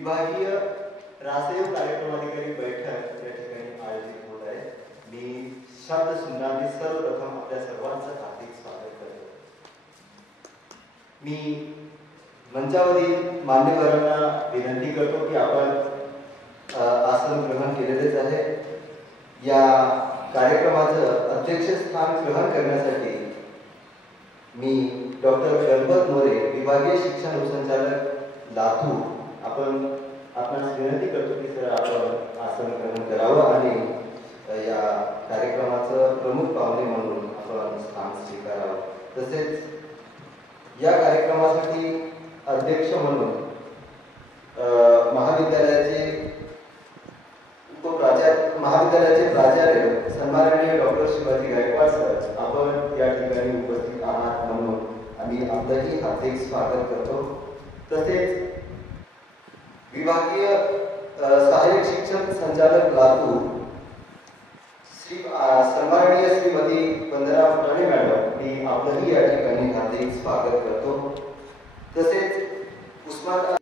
विभागीय रासयोग कार्यक्रमाधिकारी बैठक या ठिकाणी आयोजित होत आहे। मी शब्द सुनामी सर्वप्रथम आपल्या सर्वांचं हार्दिक स्वागत करतो। मी मंचावरील मान्यवरांना विनंती करतो की आपण आसन ग्रहण केलेलेच आहे। या कार्यक्रमाचं अध्यक्षस्थान ग्रहण करण्यासाठी मी डॉक्टर गणपत मोरे विभागीय शिक्षण उपसंचालक लातूर आपणास विनंती करतो की सर आपण आसन ग्रहण करावं आणि या कार्यक्रमाचं प्रमुख पाहुणे म्हणून आपण स्थान स्वीकारावं। तसेच या कार्यक्रमासाठी अध्यक्ष म्हणून महाविद्यालयाचे प्राचार्य सन्माननीय डॉक्टर शिवाजी गायकवाड सर आपण या ठिकाणी उपस्थित आहात म्हणून आम्ही आपलंही हार्दिक स्वागत करतो। तसेच विभागीय सहाय्यक शिक्षण संचालक लातूर सन्माननीय श्रीमती वंदना फुटाणे मॅडम मी आपलंही या ठिकाणी हार्दिक स्वागत करतो। तसेच उस्मानाबाद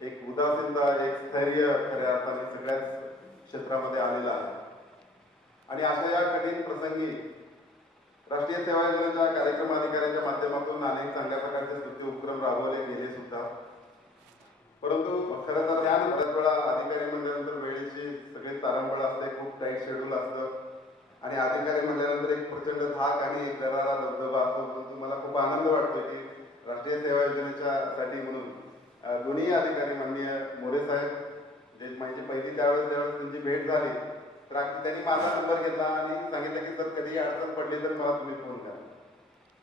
एक उदासीनता, एक स्थैर्य खऱ्या अर्थाने सगळ्याच क्षेत्रामध्ये आलेला आहे. आणि अशा या कठीण प्रसंगी राष्ट्रीय सेवा योजनेच्या कार्यक्रम अधिकाऱ्यांच्या माध्यमातून अनेक चांगल्या प्रकारचे स्तुती उपक्रम राबवले गेले सुद्धा. परंतु खरं तर ध्यान बऱ्याच वेळा अधिकारी म्हणल्यानंतर वेळेची सगळी तारंबळ असते, खूप टाईट शेड्यूल असतं आणि अधिकारी म्हणल्यानंतर एक प्रचंड धाक आणि एक दरारा धबधबा असतो. परंतु मला खूप आनंद वाटतो की राष्ट्रीय सेवा योजनेच्या साठी म्हणून दोन्ही अधिकारी माननीय मोरे साहेब जे माझी पहिली त्यावेळेस त्यांची भेट झाली तर त्यांनी माझा नंबर घेतला आणि सांगितलं की जर कधी अडचण पडली तर मला तुम्ही फोन करा.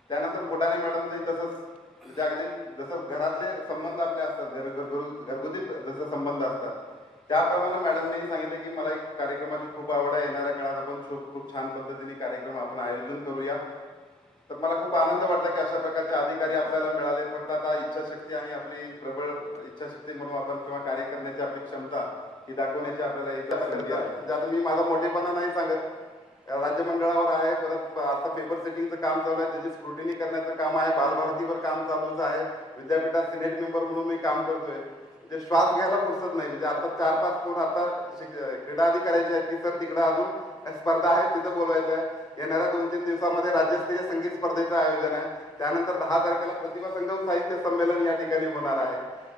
त्यानंतर फुटाणे मॅडमचे तसंच जसं घरातले संबंध आपले असतात, घरगुती जसं संबंध असतात त्याप्रमाणे मॅडमने सांगितलं की मला एक कार्यक्रमाची खूप आवड आहे, येणाऱ्या काळात आपण खूप छान पद्धतीने कार्यक्रम आपण आयोजन करूया. तर मला खूप आनंद वाटला की अशा प्रकारचे अधिकारी आपल्याला मिळाले. फक्त आता इच्छाशक्ती आणि आपली प्रबळ इच्छाशक्ती म्हणून आपण किंवा कार्य करण्याची आपली क्षमता ही दाखवण्याची आपल्याला एकच संधी आहे. म्हणजे आता मी माझा मोठेपणा नाही सांगत, राज्य मंडळावर आहे, परत आता पेपर सेटिंगचं काम चालू आहे, त्याची स्क्रुटिनी करण्याचं काम आहे, बालभारतीवर काम चालूच आहे, विद्यापीठात सिनेट मेंबर म्हणून मी काम करतोय. म्हणजे श्वास घ्यायला फुरसत नाही. म्हणजे आता 4-5 कोण आता क्रीडा अधिकाऱ्याचे आहेत की सर तिकडं अजून स्पर्धा आहे तिथं बोलवायचं आहे. येणाऱ्या 2-3 दिवसामध्ये राज्यस्तरीय संगीत स्पर्धेचं आयोजन आहे. त्यानंतर 10 तारखेला प्रतिभा संगम साहित्य संमेलन या ठिकाणी होणार आहे.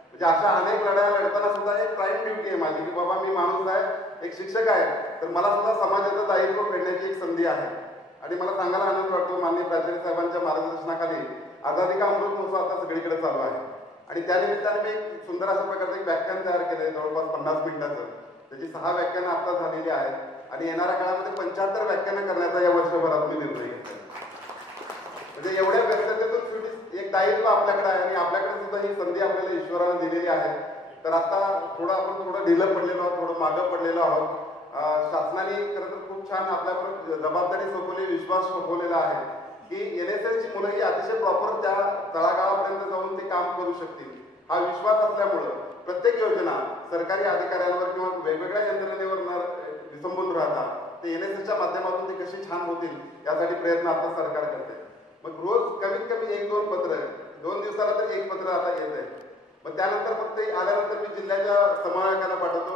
म्हणजे अशा अनेक लढ्या लढताना सुद्धा एक प्राईम ड्युटी आहे माझी की बाबा मी माणूस आहे, एक शिक्षक आहे, तर मला सुद्धा समाजाचं दायित्व फेडण्याची एक संधी आहे. आणि मला सांगायला आनंद वाटतो माननीय प्राचार्य साहेबांच्या मार्गदर्शनाखाली आझादी का अमृत महोत्सव आता सगळीकडे चालू आहे आणि त्यानिमित्ताने मी एक सुंदर अशा प्रकारचं एक व्याख्यान तयार केलंय जवळपास 50 मिनिटाचं. त्याची 6 व्याख्यानं आता झालेली आहेत आणि येणाऱ्या काळामध्ये 75 व्याख्यानं करण्याचा या वर्षभरात मी निर्णय घेतला. म्हणजे एवढ्या व्यस्ततेतून शेवटी एक दायित्व आपल्याकडे आहे आणि आपल्याकडे सुद्धा ही संधी आपल्याला ईश्वराने दिलेली आहे. तर आता आपण थोडं ढिलं पडलेलो आहोत, थोडं मागं पडलेलो आहोत. शासनाने खरं तर खूप छान आपल्यावर जबाबदारी सोपवली, विश्वास सोपवलेला आहे की NSS ची मुलं ही अतिशय प्रॉपर त्या तळागाळापर्यंत जाऊन ते काम करू शकतील. हा विश्वास असल्यामुळं प्रत्येक योजना सरकारी अधिकाऱ्यांवर किंवा वेगवेगळ्या यंत्रणेवर न विसंबून राहता ते NSS च्या माध्यमातून ते कशी छान होतील यासाठी प्रयत्न आता सरकार करते. मग रोज कमीत कमी 1-2 पत्र, 2 दिवसाला तर 1 पत्र आता येत आहे. मग त्यानंतर फक्त आल्यानंतर मी जिल्ह्याच्या समन्वयकांना पाठवतो,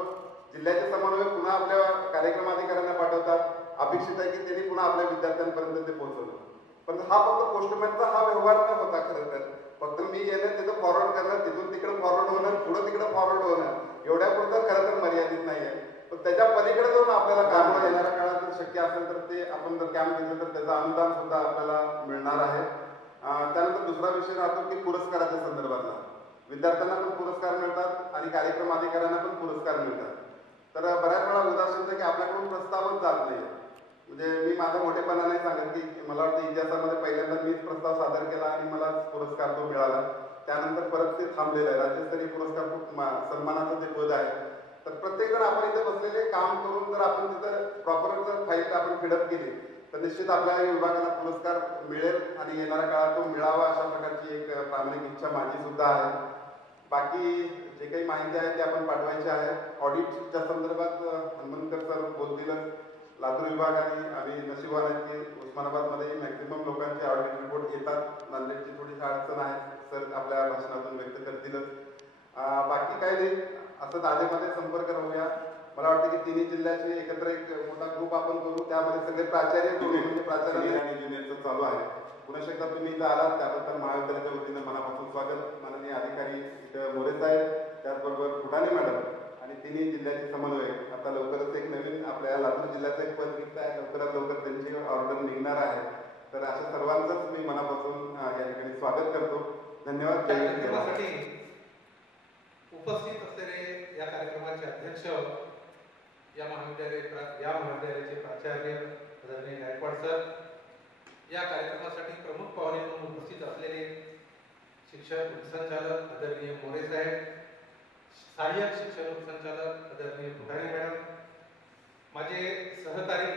जिल्ह्याचे समन्वयक पुन्हा आपल्या कार्यक्रम अधिकाऱ्यांना पाठवतात. अपेक्षित आहे की त्यांनी पुन्हा आपल्या विद्यार्थ्यांपर्यंत ते पोहोचवलं. पण हा फक्त पोस्टमॅनचा हा व्यवहार न होता खरं तर फक्त मी येणं तिथं फॉरवर्ड करणं, तिथून तिकडे फॉरवर्ड होणं, पुढं तिकडे फॉरवर्ड होणं एवढ्या पुरतं खरं तर मर्यादित नाही आहे. पण त्याच्या पलीकडे जाऊन आपल्याला काम येणाऱ्या काळात जर शक्य असेल तर ते आपण जर कॅम्प घेतलं तर त्याचं अनुदान सुद्धा आपल्याला मिळणार आहे. त्यानंतर दुसरा विषय राहतो की पुरस्काराच्या संदर्भातला विद्यार्थ्यांना पण पुरस्कार मिळतात आणि कार्यक्रम अधिकाऱ्यांना पण पुरस्कार मिळतात. तर बऱ्याच वेळा उदाहरण की आपल्याकडून प्रस्तावच जात नाही. म्हणजे मी माझा मोठेपणा नाही सांगत की मला वाटतं इतिहासामध्ये पहिल्यांदा मीच प्रस्ताव सादर केला आणि मला पुरस्कार तो मिळाला. त्यानंतर परत ते थांबलेलं आहे. राज्यस्तरीय पुरस्कार खूप सन्मानाचं ते पद आहे. तर प्रत्येक जण आपण इथे बसलेले काम करून जर आपण तिथं प्रॉपर जर फाईल आपण फिडअप केली तर निश्चित आपल्या विभागाला पुरस्कार मिळेल आणि येणाऱ्या काळात तो मिळावा अशा प्रकारची एक प्रामाणिक इच्छा माझी सुद्धा आहे. बाकी जे काही माहिती आहे ते आपण पाठवायची आहे. ऑडिटच्या संदर्भात हनुमंतकर सर बोलतीलच. लातूर विभाग आणि आम्ही नशिबान आहे की उस्मानाबादमध्ये मॅक्झिमम लोकांचे ऑडिट रिपोर्ट येतात. नांदेडची थोडीशी अडचण आहे, सर आपल्या भाषणातून व्यक्त करतीलच. बाकी काय नाही, असंच आधेमध्ये संपर्क राहूया. मला वाटतं की तिन्ही जिल्ह्याचे एकत्र एक मोठा ग्रुप आपण करू, त्यामध्ये सगळे प्राचार्य म्हणजे प्राचार्य आणि ज्युनियरचं चालू आहे. पुन्हा एकदा तुम्ही इथं आलात त्याबद्दल महाविद्यालयाच्या वतीनं मनापासून स्वागत. माननीय अधिकारी इथं मोरे साहेब, त्याचबरोबर फुटाणे मॅडम आणि तिन्ही जिल्ह्याचे समन्वयक. आता लवकरच एक नवीन आपल्या लातूर जिल्ह्याचं एक पद निघत आहे, लवकरात लवकर त्यांची ऑर्डर निघणार आहे. तर अशा सर्वांचंच मी मनापासून या ठिकाणी स्वागत करतो. धन्यवाद. जय हिंद, जय महाराष्ट्र. उपस्थित असलेले या कार्यक्रमाचे अध्यक्ष या महाविद्यालयाचे प्राचार्य आदरणीय गायकवाड सर, या कार्यक्रमासाठी प्रमुख पाहुणे म्हणून उपस्थित असलेले शिक्षक उपसंचालक आदरणीय मोरे साहेब, सहाय्यक शिक्षण उपसंचालक आदरणीय फुटाणे मॅडम, माझे सहकारी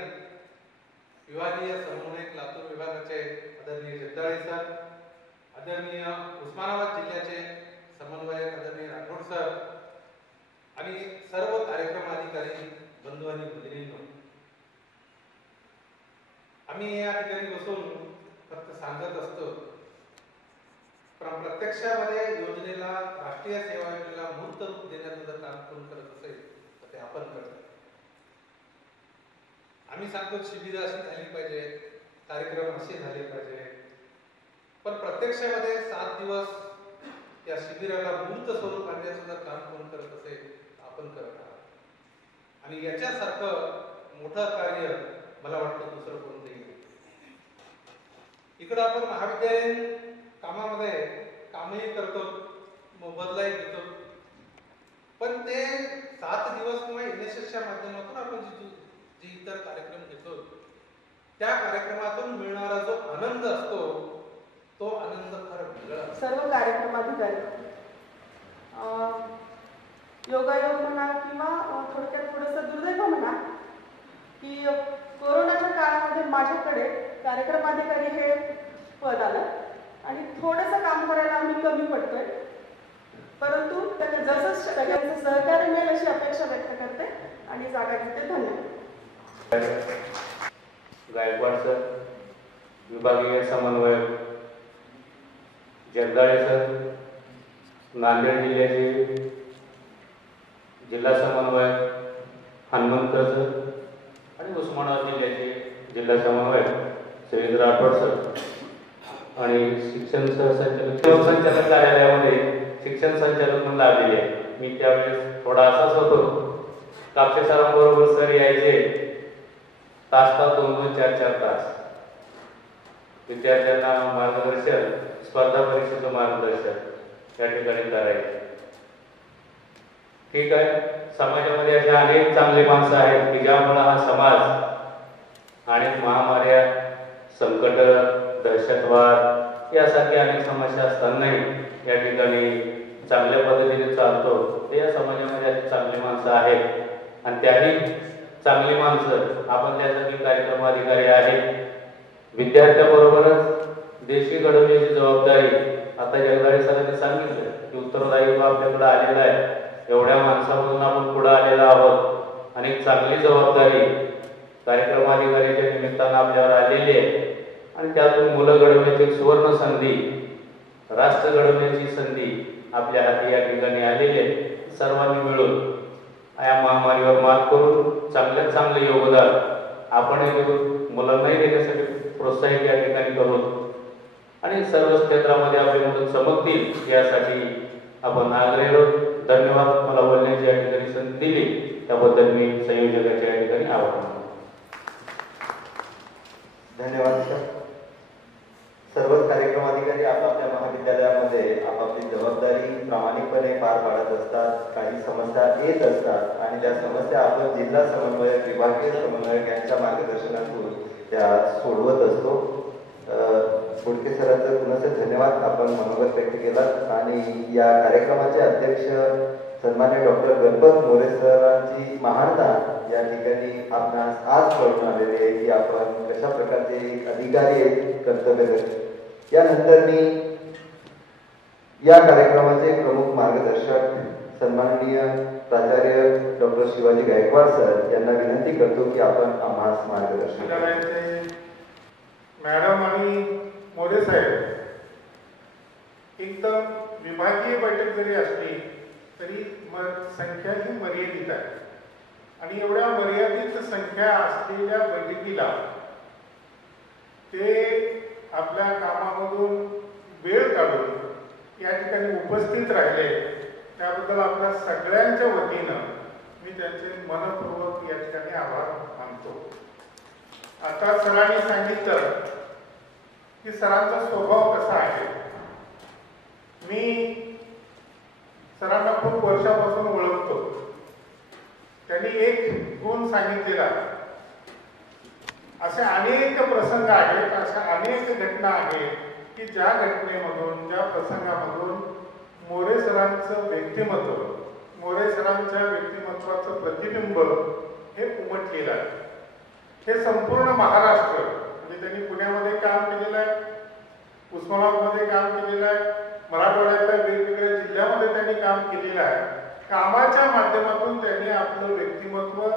विभागीय समन्वयक लातूर विभागाचे आदरणीय जगदाळे सर, आदरणीय उस्मानाबाद जिल्ह्याचे समन्वयक आदरणीय राठोड सर आणि सर्व कार्यक्रम अधिकारी बंधू आणि भगिनींनो, आम्ही या ठिकाणी बसून फक्त सांगत असतो, पण प्रत्यक्षामध्ये योजनेला, राष्ट्रीय सेवा योजनेला मूर्त रूप देण्याचं जर काम कोण करत असेल तर ते आपण करतो. आम्ही सांगतो शिबिर अशी झाली पाहिजे, कार्यक्रम असे झाले पाहिजे, पण प्रत्यक्षामध्ये 7 दिवस या शिबिराला मूर्त स्वरूप आणण्याचं जर काम कोण करत असेल आपण करत आहात. आणि याच्यासारखं मोठं कार्य मला वाटतं दुसरं कोणतंही नाही. इकडं आपण महाविद्यालयीन कामामध्ये कामही करतो, मोबदलाही घेतो, पण ते 7 दिवस किंवा NSSच्या माध्यमातून आपण जे इतर कार्यक्रम घेतो त्या कार्यक्रमातून मिळणारा जो आनंद असतो तो आनंद फार वेगळा. सर्व कार्यक्रमाधिकारी योगायोग म्हणा किंवा थोडक्यात थोडंसं दुर्दैव म्हणा की कोरोनाच्या काळामध्ये माझ्याकडे कार्यक्रमाधिकारी हे पद आलं आणि थोडंसं काम करायला आम्ही कमी पडतोय, परंतु त्याला जसं सगळ्यांचं सहकार्य मिळेल अशी अपेक्षा व्यक्त करते आणि जागा घेते. धन्यवाद. गायकवाड सर, विभागीय समन्वयक जगदाळे सर, नांदेड जिल्ह्याचे जिल्हा समन्वयक हनुमंत सर आणि उस्मानाबाद जिल्ह्याचे जिल्हा समन्वयक श्री राठोड सर आणि शिक्षण संचालक कार्यालयामध्ये शिक्षण संचालक म्हणून लागलेले आहे. मी त्यावेळेस थोडा असाच होतो, कापसे सरांबरोबर सर यायचे तास 2-2, 4-4 तास विद्यार्थ्यांना मार्गदर्शन, स्पर्धा परीक्षेचं मार्गदर्शन या ठिकाणी करायचे. ठीक आहे, समाजामध्ये असे अनेक चांगले माणसं आहेत की ज्यामुळे हा समाज अनेक महामार्या, संकट, दहशतवाद यासारख्या अनेक समस्या असतानाही या ठिकाणी चांगल्या पद्धतीने चालतो. ते या समाजामध्ये असे चांगले माणसं आहेत आणि त्याही चांगली माणसं आपण त्यासाठी कार्यक्रम अधिकारी आहेत. विद्यार्थ्याबरोबरच देशी घडवण्याची जबाबदारी आता जगदाळे सरांनी सांगितलं की उत्तरदायित्व आपल्याकडे आलेलं आहे. एवढ्या माणसामधून आपण पुढे आलेलो आहोत आणि चांगली जबाबदारी कार्यक्रम अधिकाऱ्याच्या निमित्तानं आपल्यावर आलेली आहे आणि त्यातून मुलं घडवण्याची सुवर्ण संधी, राष्ट्र घडवण्याची संधी आपल्या हाती या ठिकाणी आलेली आहे. सर्वांनी मिळून या महामारीवर मात करून चांगल्यात चांगले योगदान आपणही देऊन मुलांनाही देण्यासाठी प्रोत्साहित या ठिकाणी करून आणि सर्व क्षेत्रामध्ये आपले मुलं चमकतील यासाठी आपण आग्रही आहोत. धन्यवाद. मला बोलण्याची या ठिकाणी संधी दिली त्याबद्दल मी संयोजकाच्या या ठिकाणी आभार मानतो. धन्यवाद सर. सर्वच कार्यक्रम अधिकारी आपापल्या महाविद्यालयामध्ये आपापली जबाबदारी प्रामाणिकपणे पार पाडत असतात. काही समस्या येत असतात आणि त्या समस्या आपण जिल्हा समन्वयक, विभागीय समन्वयक यांच्या मार्गदर्शनातून त्या सोडवत असतो. फुडके सरांचं पुन्हा धन्यवाद. आपण मनोगत व्यक्त केलात आणि या कार्यक्रमाचे अध्यक्ष सन्मान्य डॉक्टर गणपत मोरे सरांची महानता या ठिकाणी आपणास आज कळून आलेली आहे की आपण कशा प्रकारचे एक अधिकारी आहेत, कर्तव्यदक्ष. यानंतर या कार्यक्रमाचे प्रमुख मार्गदर्शक सन्माननीय प्राचार्य डॉक्टर शिवाजी गायकवाड सर यांना विनंती करतो की आपण आम्हास मार्गदर्शन. मॅडम आणि मोरे साहेब, एकदम विभागीय बैठक जरी असली तरी संख्या ही मर्यादित आहे आणि एवढ्या मर्यादित संख्या असलेल्या बैठकीला ते आपल्या कामामधून वेळ काढून या ठिकाणी उपस्थित राहिले त्याबद्दल आपल्या सगळ्यांच्या वतीनं मी त्यांचे मनपूर्वक या ठिकाणी आभार मानतो. आता सरांनी सांगितलं की सरांचा स्वभाव कसा आहे. मी सरांना खूप वर्षापासून ओळखतो. त्यांनी एक गुण सांगितलेला, असे अनेक प्रसंग आहेत, अशा अनेक घटना आहेत की ज्या घटनेमधून, ज्या प्रसंगामधून मोरे सरांचं व्यक्तिमत्व, मोरे सरांच्या व्यक्तिमत्वाचं प्रतिबिंब हे उमटलेलं आहे. हे संपूर्ण महाराष्ट्र, म्हणजे त्यांनी पुण्यामध्ये काम केलेलं आहे, उस्मानाबादमध्ये काम केलेलं आहे, मराठवाड्यातल्या वेगवेगळ्या जिल्ह्यामध्ये त्यांनी काम केलेलं आहे. कामाच्या माध्यमातून त्यांनी आपलं व्यक्तिमत्व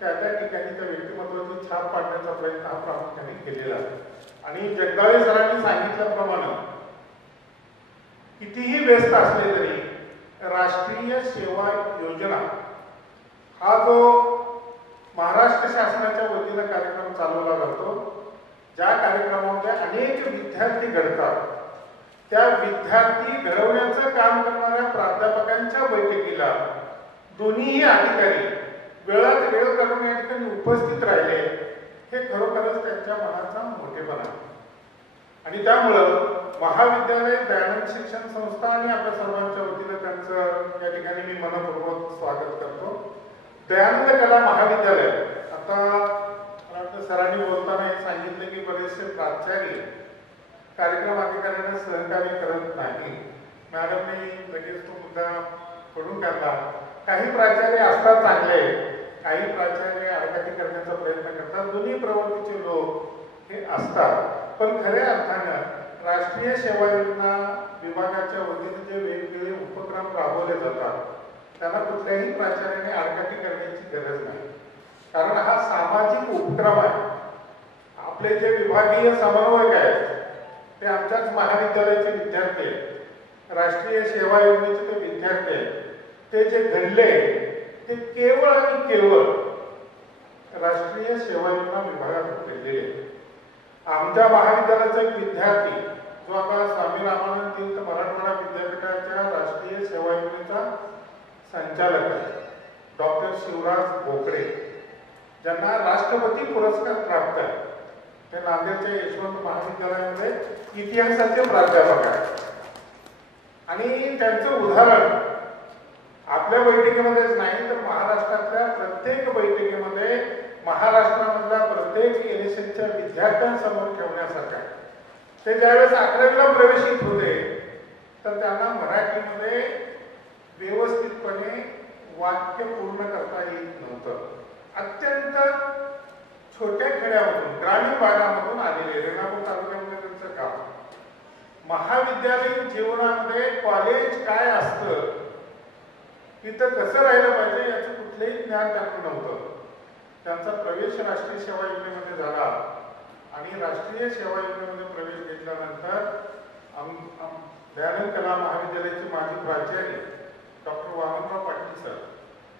त्या त्या ठिकाणी त्या व्यक्तिमत्वाची छाप पाडण्याचा प्रयत्न हा प्रामुख्याने केलेला आहे. आणि जगदाळे सरांनी सांगितल्याप्रमाणे कितीही व्यस्त असले तरी राष्ट्रीय सेवा योजना हा जो महाराष्ट्र शासनाच्या वतीनं कार्यक्रम चालवला जातो, ज्या कार्यक्रमामध्ये अनेक विद्यार्थी घडतात, त्या विद्यार्थी घडवण्याचं काम करणाऱ्या प्राध्यापकांच्या बैठकीला दोन्हीही अधिकारी वेळात वेळ काढून या ठिकाणी उपस्थित राहिले, हे खरोखरच त्यांच्या मनाचा मोठेपणा आहे. आणि त्यामुळं महाविद्यालय दयानंद शिक्षण संस्था आणि आपल्या सर्वांच्या वतीनं त्यांचं या ठिकाणी मी मनपूर्वक स्वागत करतो. दयानंद कला महाविद्यालय, आता मला वाटतं सरांनी बोलताना हे सांगितलं की बरेचसे प्राचार्य कार्यक्रम अधिकाऱ्यांना सहकार्य करत नाही. मॅडमने लगेच तो मुद्दा पडून काढला. काही प्राचार्य असतात चांगले, काही प्राचार्य आडकाठी करण्याचा प्रयत्न करतात. दोन्ही प्रवृत्तीचे लोक हे असतात. पण खऱ्या अर्थानं राष्ट्रीय सेवा योजना विभागाच्या वतीने जे वेगवेगळे उपक्रम राबवले जातात, त्यांना कुठल्याही प्राचार्याने आडकाठी करण्याची गरज नाही. कारण हा सामाजिक उपक्रम आहे. आपले जे विभागीय समन्वयक आहेत ते आमच्याच महाविद्यालयाचे विद्यार्थी आहेत, राष्ट्रीय सेवा योजनेचे ते विद्यार्थी आहेत. ते जे घडले ते केवळ आणि केवळ राष्ट्रीय सेवा योजना विभागातून घडलेले आहेत. आमच्या महाविद्यालयाचा एक विद्यार्थी जो आता स्वामी रामानंद तीर्थ मराठवाडा विद्यापीठाच्या राष्ट्रीय सेवा योजनेचा संचालक आहे, डॉक्टर शिवराज बोकडे, ज्यांना राष्ट्रपती पुरस्कार प्राप्त आहे. ते नांदेडच्या यशवंत महाविद्यालयामध्ये इतिहासाचे प्राध्यापक आहेत. आणि त्यांचं उदाहरण आपल्या बैठकीमध्येच नाही तर महाराष्ट्रातल्या प्रत्येक बैठकीमध्ये महाराष्ट्रामधल्या प्रत्येक एनएसएसच्या विद्यार्थ्यांसमोर ठेवण्यासारखं आहे. ते ज्यावेळेस 11वीला प्रवेशित होते तर त्यांना मराठीमध्ये व्यवस्थितपणे वाक्य पूर्ण करता येत नव्हतं. अत्यंत छोट्या खेड्यामधून, ग्रामीण भागामधून आलेले, रेणापूर तालुक्यामध्ये त्यांचं काम. महाविद्यालयीन जीवनामध्ये कॉलेज काय असतं, तिथं कसं राहिलं पाहिजे याचं कुठलंही ज्ञान त्यांना नव्हतं. त्यांचा प्रवेश राष्ट्रीय सेवा योजनेमध्ये झाला आणि राष्ट्रीय सेवा योजनेमध्ये प्रवेश घेतल्यानंतर दयानंद कला महाविद्यालयाचे माजी प्राचार्य डॉक्टर वामनराव पाटील सर,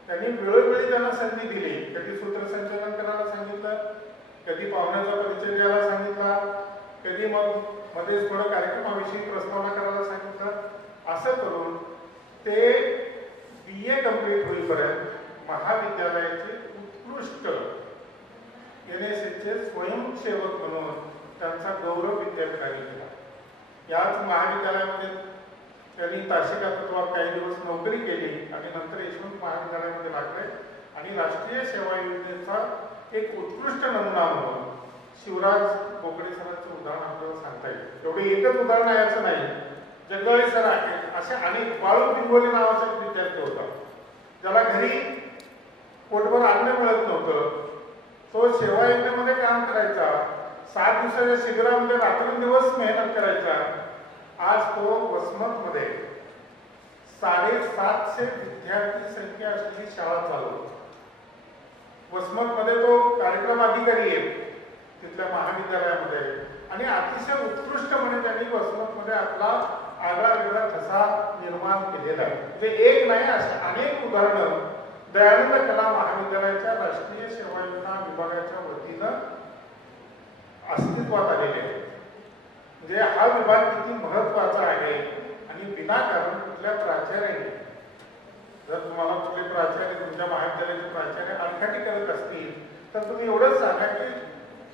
त्यांनी वेळोवेळी त्यांना संधी दिली. कधी सूत्रसंचालन करायला सांगितलं, कधी पाहुण्याचा परिचय द्यायला सांगितला, कधी मग मध्ये थोडं कार्यक्रमाविषयी प्रस्तावना करायला सांगितलं. असं करून ते BA कंप्लीट होईपर्यंत महाविद्यालयाचे उत्कृष्ट NSSचे स्वयंसेवक म्हणून त्यांचा गौरव विद्यापीठाने केला. याच महाविद्यालयामध्ये त्यांनी तासिका तत्वावर काही दिवस नोकरी केली आणि नंतर यशवंत महाविद्यालयामध्ये लागले आणि राष्ट्रीय सेवा योजनेचा एक उत्कृष्ट नमुना म्हणून शिवराज बोकडे सरांचं उदाहरण आपल्याला सांगता येईल. एवढे एकच उदाहरण आहे असं नाही. जगदाळे सर आहेत, असे अनेक. बाळू पिंगोले नावाचा एक विद्यार्थी होता, ज्याला घरी पोटभर अन्न मिळत नव्हतं. तो सेवा योजनेमध्ये काम करायचा, 7 दिवसाच्या शिबिरामध्ये रात्रंदिवस मेहनत करायचा. आज तो वसमतमध्ये 750 विद्यार्थी संख्या असलेली शाळा चालवतो. वसमतमध्ये तो कार्यक्रम अधिकारी आहे तिथल्या महाविद्यालयामध्ये आणि अतिशय उत्कृष्टपणे त्यांनी वसमतमध्ये आपला आगळा वेगळा ठसा निर्माण केलेला आहे. म्हणजे एक नाही, असे अनेक उदाहरणं दयानंद कला महाविद्यालयाच्या राष्ट्रीय सेवा योजना विभागाच्या वतीनं अस्तित्वात आलेले आहे. म्हणजे हा विभाग किती महत्वाचा आहे आणि विनाकारण कुठल्या प्राचार्याने, जर तुम्हाला कुठले प्राचार्य तुमच्या महाविद्यालयाचे प्राचार्य आडकाठी करत असतील तर तुम्ही एवढंच सांगा की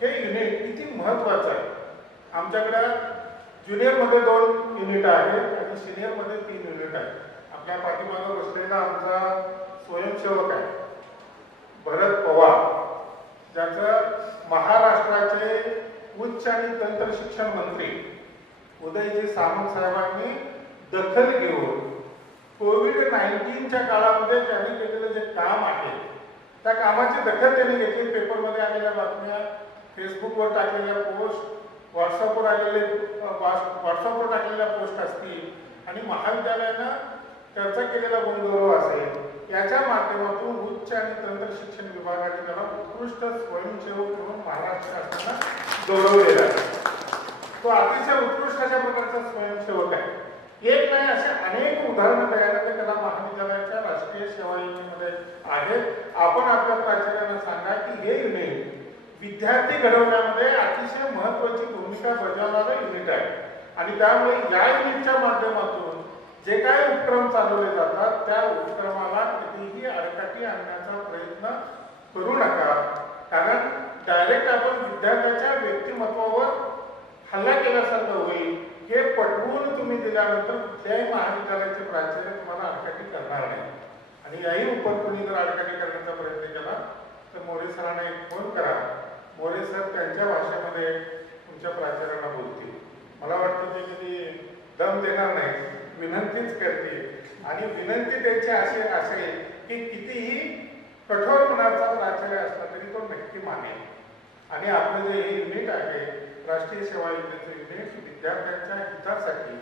हे युनिट किती महत्वाचं आहे. आमच्याकडे ज्युनियरमध्ये 2 युनिट आहेत आणि सिनियरमध्ये 3 युनिट आहेत. आपल्या पाठीमागं बसलेला आमचा स्वयंसेवक आहे भरत पवार, ज्याचं महाराष्ट्राचे उच्च आणि तंत्र शिक्षण मंत्री उदयजी सामंत साहेबांनी दखल घेऊन कोविड-19च्या काळामध्ये त्यांनी केलेलं जे काम आहे त्या कामाची दखल त्यांनी घेतली. पेपरमध्ये आलेल्या बातम्या, फेसबुकवर टाकलेल्या पोस्ट, व्हॉट्सअपवर टाकलेल्या पोस्ट असतील आणि महाविद्यालयानं त्याचा केलेला गुणगौरव असेल, याच्या माध्यमातून उच्च आणि तंत्र शिक्षण विभागाने त्याला उत्कृष्ट स्वयंसेवक म्हणून महाराष्ट्र शासनानं गौरवलेला आहे. तो अतिशय उत्कृष्ट अशा प्रकारचा स्वयंसेवक आहे. एक नाही असे अनेक उदाहरणं दयानंद कला महाविद्यालयाच्या राष्ट्रीय सेवा योजनेमध्ये आहेत. आपण आपल्या प्राचार्यांना सांगा की हे युनिट विद्यार्थी घडवण्यामध्ये अतिशय महत्वाची भूमिका बजावणारं युनिट आहे आणि त्यामुळे या युनिटच्या माध्यमातून जे काही उपक्रम चालवले जातात त्या उपक्रमाला कधीही अडकाठी आणण्याचा प्रयत्न करू नका. कारण डायरेक्ट आपण विद्यार्थ्याच्या व्यक्तिमत्वावर हल्ला केल्यासारखं होईल. हे पटवून तुम्ही दिल्यानंतर कुठल्याही महाविद्यालयाचे प्राचार्य तुम्हाला अडकाठी करणार नाही. आणि याही उपर कोणी जर अडकाठी करण्याचा प्रयत्न केला तर मोरे सरांना एक फोन करा. मोरे सर त्यांच्या भाषेमध्ये तुमच्या प्राचार्यांना बोलतील. मला वाटतं ते कधी दम देणार नाही, विनंतीच करतील आणि विनंती त्यांची अशी असेल की कितीही कठोर मनाचा प्राचार्य असला तरी तो नक्की मानेल. आणि आपलं जे हे युनिट आहे राष्ट्रीय सेवा योजनेचं युनिट विद्यार्थ्यांच्या हितासाठी,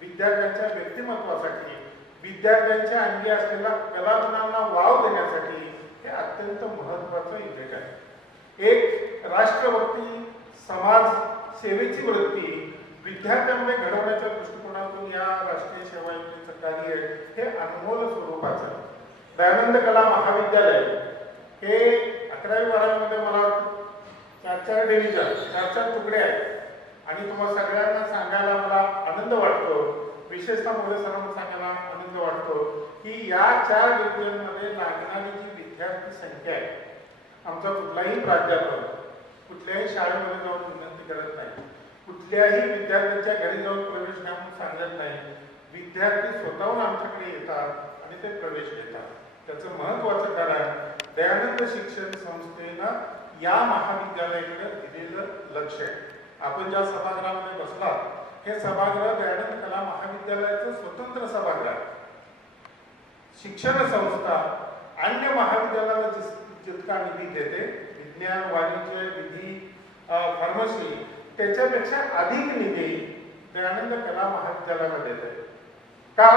विद्यार्थ्यांच्या व्यक्तिमत्वासाठी, विद्यार्थ्यांच्या अंगी असलेल्या कलागुणांना वाव देण्यासाठी हे अत्यंत महत्वाचं युनिट आहे. एक राष्ट्रभक्ती, समाज सेवेची वृत्ती विद्यार्थ्यांमध्ये घडवण्याच्या दृष्टिकोनातून या राष्ट्रीय सेवा योजनेचं कार्य हे अनमोल स्वरूपाचं आहे. दयानंद कला महाविद्यालय हे 11वी-12वीमध्ये मला वाटतं 4-4 डिव्हिजन, 4-4 तुकडे आहेत आणि तुम्हाला सगळ्यांना सांगायला मला आनंद वाटतो, विशेषतः मोरे सरांना सांगायला आनंद वाटतो की या 4 डिव्हिजनमध्ये लागणारी जी विद्यार्थी संख्या आहे, आमचा कुठलाही प्राध्यापक कुठल्याही शाळेमध्ये जाऊन विनंती करत नाही, कुठल्याही विद्यार्थ्यांच्या घरी जाऊन प्रवेश घ्या म्हणून सांगत नाही. विद्यार्थी स्वतःहून आमच्याकडे येतात आणि ते प्रवेश घेतात. त्याचं महत्वाचं कारण दयानंद शिक्षण संस्थेनं या महाविद्यालयाकडे दिलेलं लक्ष आहे. आपण ज्या सभागृहामध्ये बसलात हे सभागृह दयानंद कला महाविद्यालयाचं स्वतंत्र सभागृह. शिक्षण संस्था अन्य महाविद्यालयाला जितका निधी देते, विज्ञान, वाणिज्य, विधी, फार्मसी, त्याच्यापेक्षा अधिक निधी दयानंद कला महाविद्यालयाला देते. का?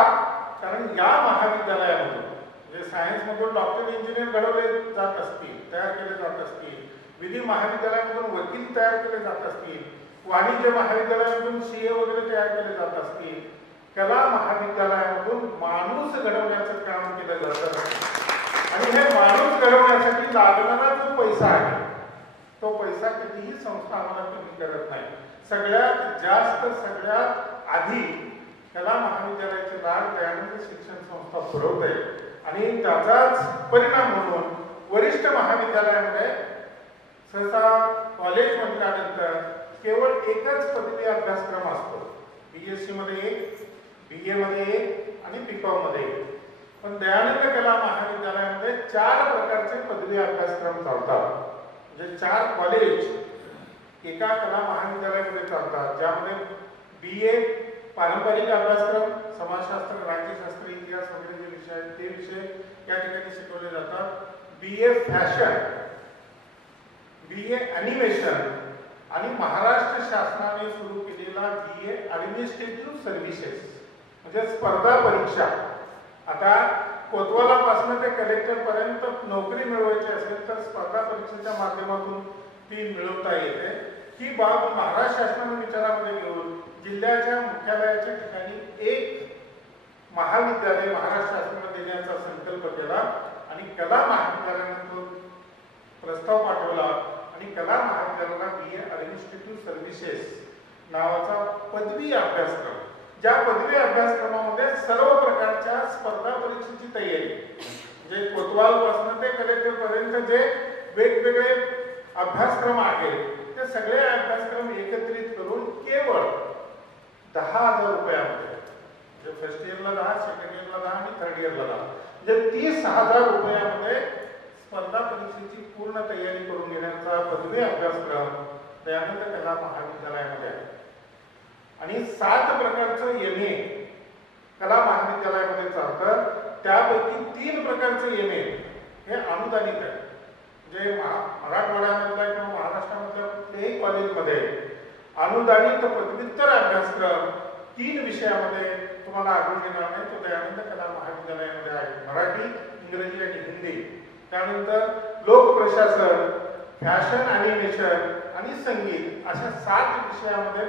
कारण या महाविद्यालयामधून म्हणजे सायन्समधून डॉक्टर, इंजिनियर घडवले जात असतील, तयार केले जात असतील, विधी महाविद्यालयामधून वकील तयार केले जात असतील, वाणिज्य महाविद्यालयामधून CA वगैरे तयार केले जात असतील, कला महाविद्यालयामधून माणूस घडवण्याचं काम केलं जातं. आणि हे माणूस घडवण्यासाठी लागणारा जो पैसा आहे तो पैसा कधीही संस्था आम्हाला कमी करत नाही. सगळ्यात जास्त, सगळ्यात आधी कला महाविद्यालयाचे लाभ दयानंद शिक्षण संस्था पुरवते आणि त्याचाच परिणाम म्हणून वरिष्ठ महाविद्यालयामध्ये सहसा कॉलेज म्हटल्यानंतर केवळ एकच पदवी अभ्यासक्रम असतो. BSc मध्ये 1, BA मध्ये 1 आणि BCom मध्ये 1. पण दयानंद कला महाविद्यालयामध्ये 4 प्रकारचे पदवी अभ्यासक्रम चालतात. म्हणजे 4 कॉलेज एका कला महाविद्यालयामध्ये चालतात, ज्यामध्ये BA पारंपरिक अभ्यासक्रम, समाजशास्त्र, राज्यशास्त्र, इतिहास वगैरे जे विषय आहेत ते विषय या ठिकाणी शिकवले जातात. BA फॅशन, BA ॲनिमेशन आणि महाराष्ट्र शासनाने सुरू केलेला BA ॲडमिनिस्ट्रेटिव्ह सर्व्हिसेस म्हणजे स्पर्धा परीक्षा. आता कोतवालापासून ते कलेक्टर पर्यंत नोकरी मिळवायची असेल तर स्पर्धा परीक्षेच्या माध्यमातून ती मिळवता येते. ही बाब महाराष्ट्र शासनाने विचारामध्ये घेऊन जिल्ह्याच्या मुख्यालयाच्या ठिकाणी एक महाविद्यालय महाराष्ट्र शासनाने देण्याचा संकल्प केला आणि कला महाविद्यालयाने तो प्रस्ताव पाठवला आणि कला महाविद्यालयाला BA ॲडमिनिस्ट्रेटिव्ह सर्व्हिसेस नावाचा पदवी अभ्यासक्रम, ज्या पदवी अभ्यासक्रमामध्ये सर्व प्रकारच्या स्पर्धा परीक्षेची तयारी म्हणजे कोतवाल पासून ते कलेक्टर पर्यंत जे वेगवेगळे अभ्यासक्रम आहेत ते सगळे अभ्यासक्रम एकत्रित करून केवळ 10,000 रुपयामध्ये, म्हणजे फर्स्ट इयरला 10, सेकंड इयरला 10 आणि थर्ड इयरला 10, म्हणजे 30,000 रुपयामध्ये स्पर्धा परीक्षेची पूर्ण तयारी करून घेण्याचा पदवी अभ्यासक्रम दयानंद कला महाविद्यालयामध्ये आहे. आणि 7 प्रकारचं MA कला महाविद्यालयामध्ये चालतं. त्यापैकी 3 प्रकारचं MA हे अनुदानित आहे. म्हणजे मराठवाड्यामधल्या किंवा महाराष्ट्रामधल्या कुठल्याही कॉलेजमध्ये अनुदानित पदव्युत्तर अभ्यासक्रम 3 विषयामध्ये तुम्हाला आढळून येणार नाही. तो दयानंद कला महाविद्यालयामध्ये आहे. मराठी, इंग्रजी आणि हिंदी. त्यानंतर लोक प्रशासन, फॅशन ॲनिमेशन आणि संगीत अशा 7 विषयामध्ये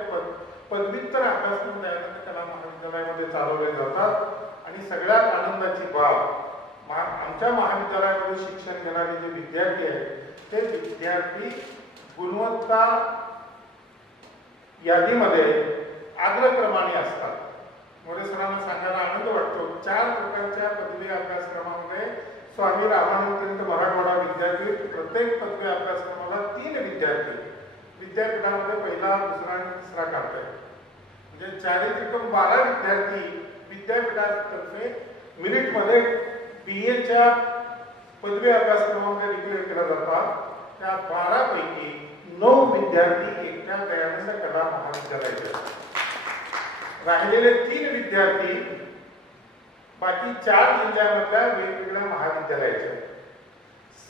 पदव्युत्तर अभ्यासक्रम दयानंद कला महाविद्यालयामध्ये चालवले जातात. आणि सगळ्यात आनंदाची बाब, आमच्या महाविद्यालयामध्ये शिक्षण घेणारे जे विद्यार्थी आहेत ते विद्यार्थी गुणवत्ता यादीमध्ये अग्रक्रमाने असतात. मोरे सरांना सांगायला आनंद वाटतो, 4 प्रकारच्या पदवी अभ्यासक्रमामध्ये स्वामी रामानंद मराठवाडा विद्यापीठ प्रत्येक पदवी अभ्यासक्रमाला 3 विद्यार्थी विद्यापीठामध्ये पहिला, दुसरा आणि तिसरा काढतात. म्हणजे 4 विद्यार्थी विद्यापीठातर्फे मिरिटमध्ये BA पदवी अभ्यासक्रमामध्ये डिक्लेअर केला जातात. त्या 12 पैकी 9 विद्यार्थी एकट्या दयानंद कला महाविद्यालयाचे, राहिलेले 3 विद्यार्थी बाकी 4 जिल्ह्यामधल्या वेगवेगळ्या महाविद्यालयाचे.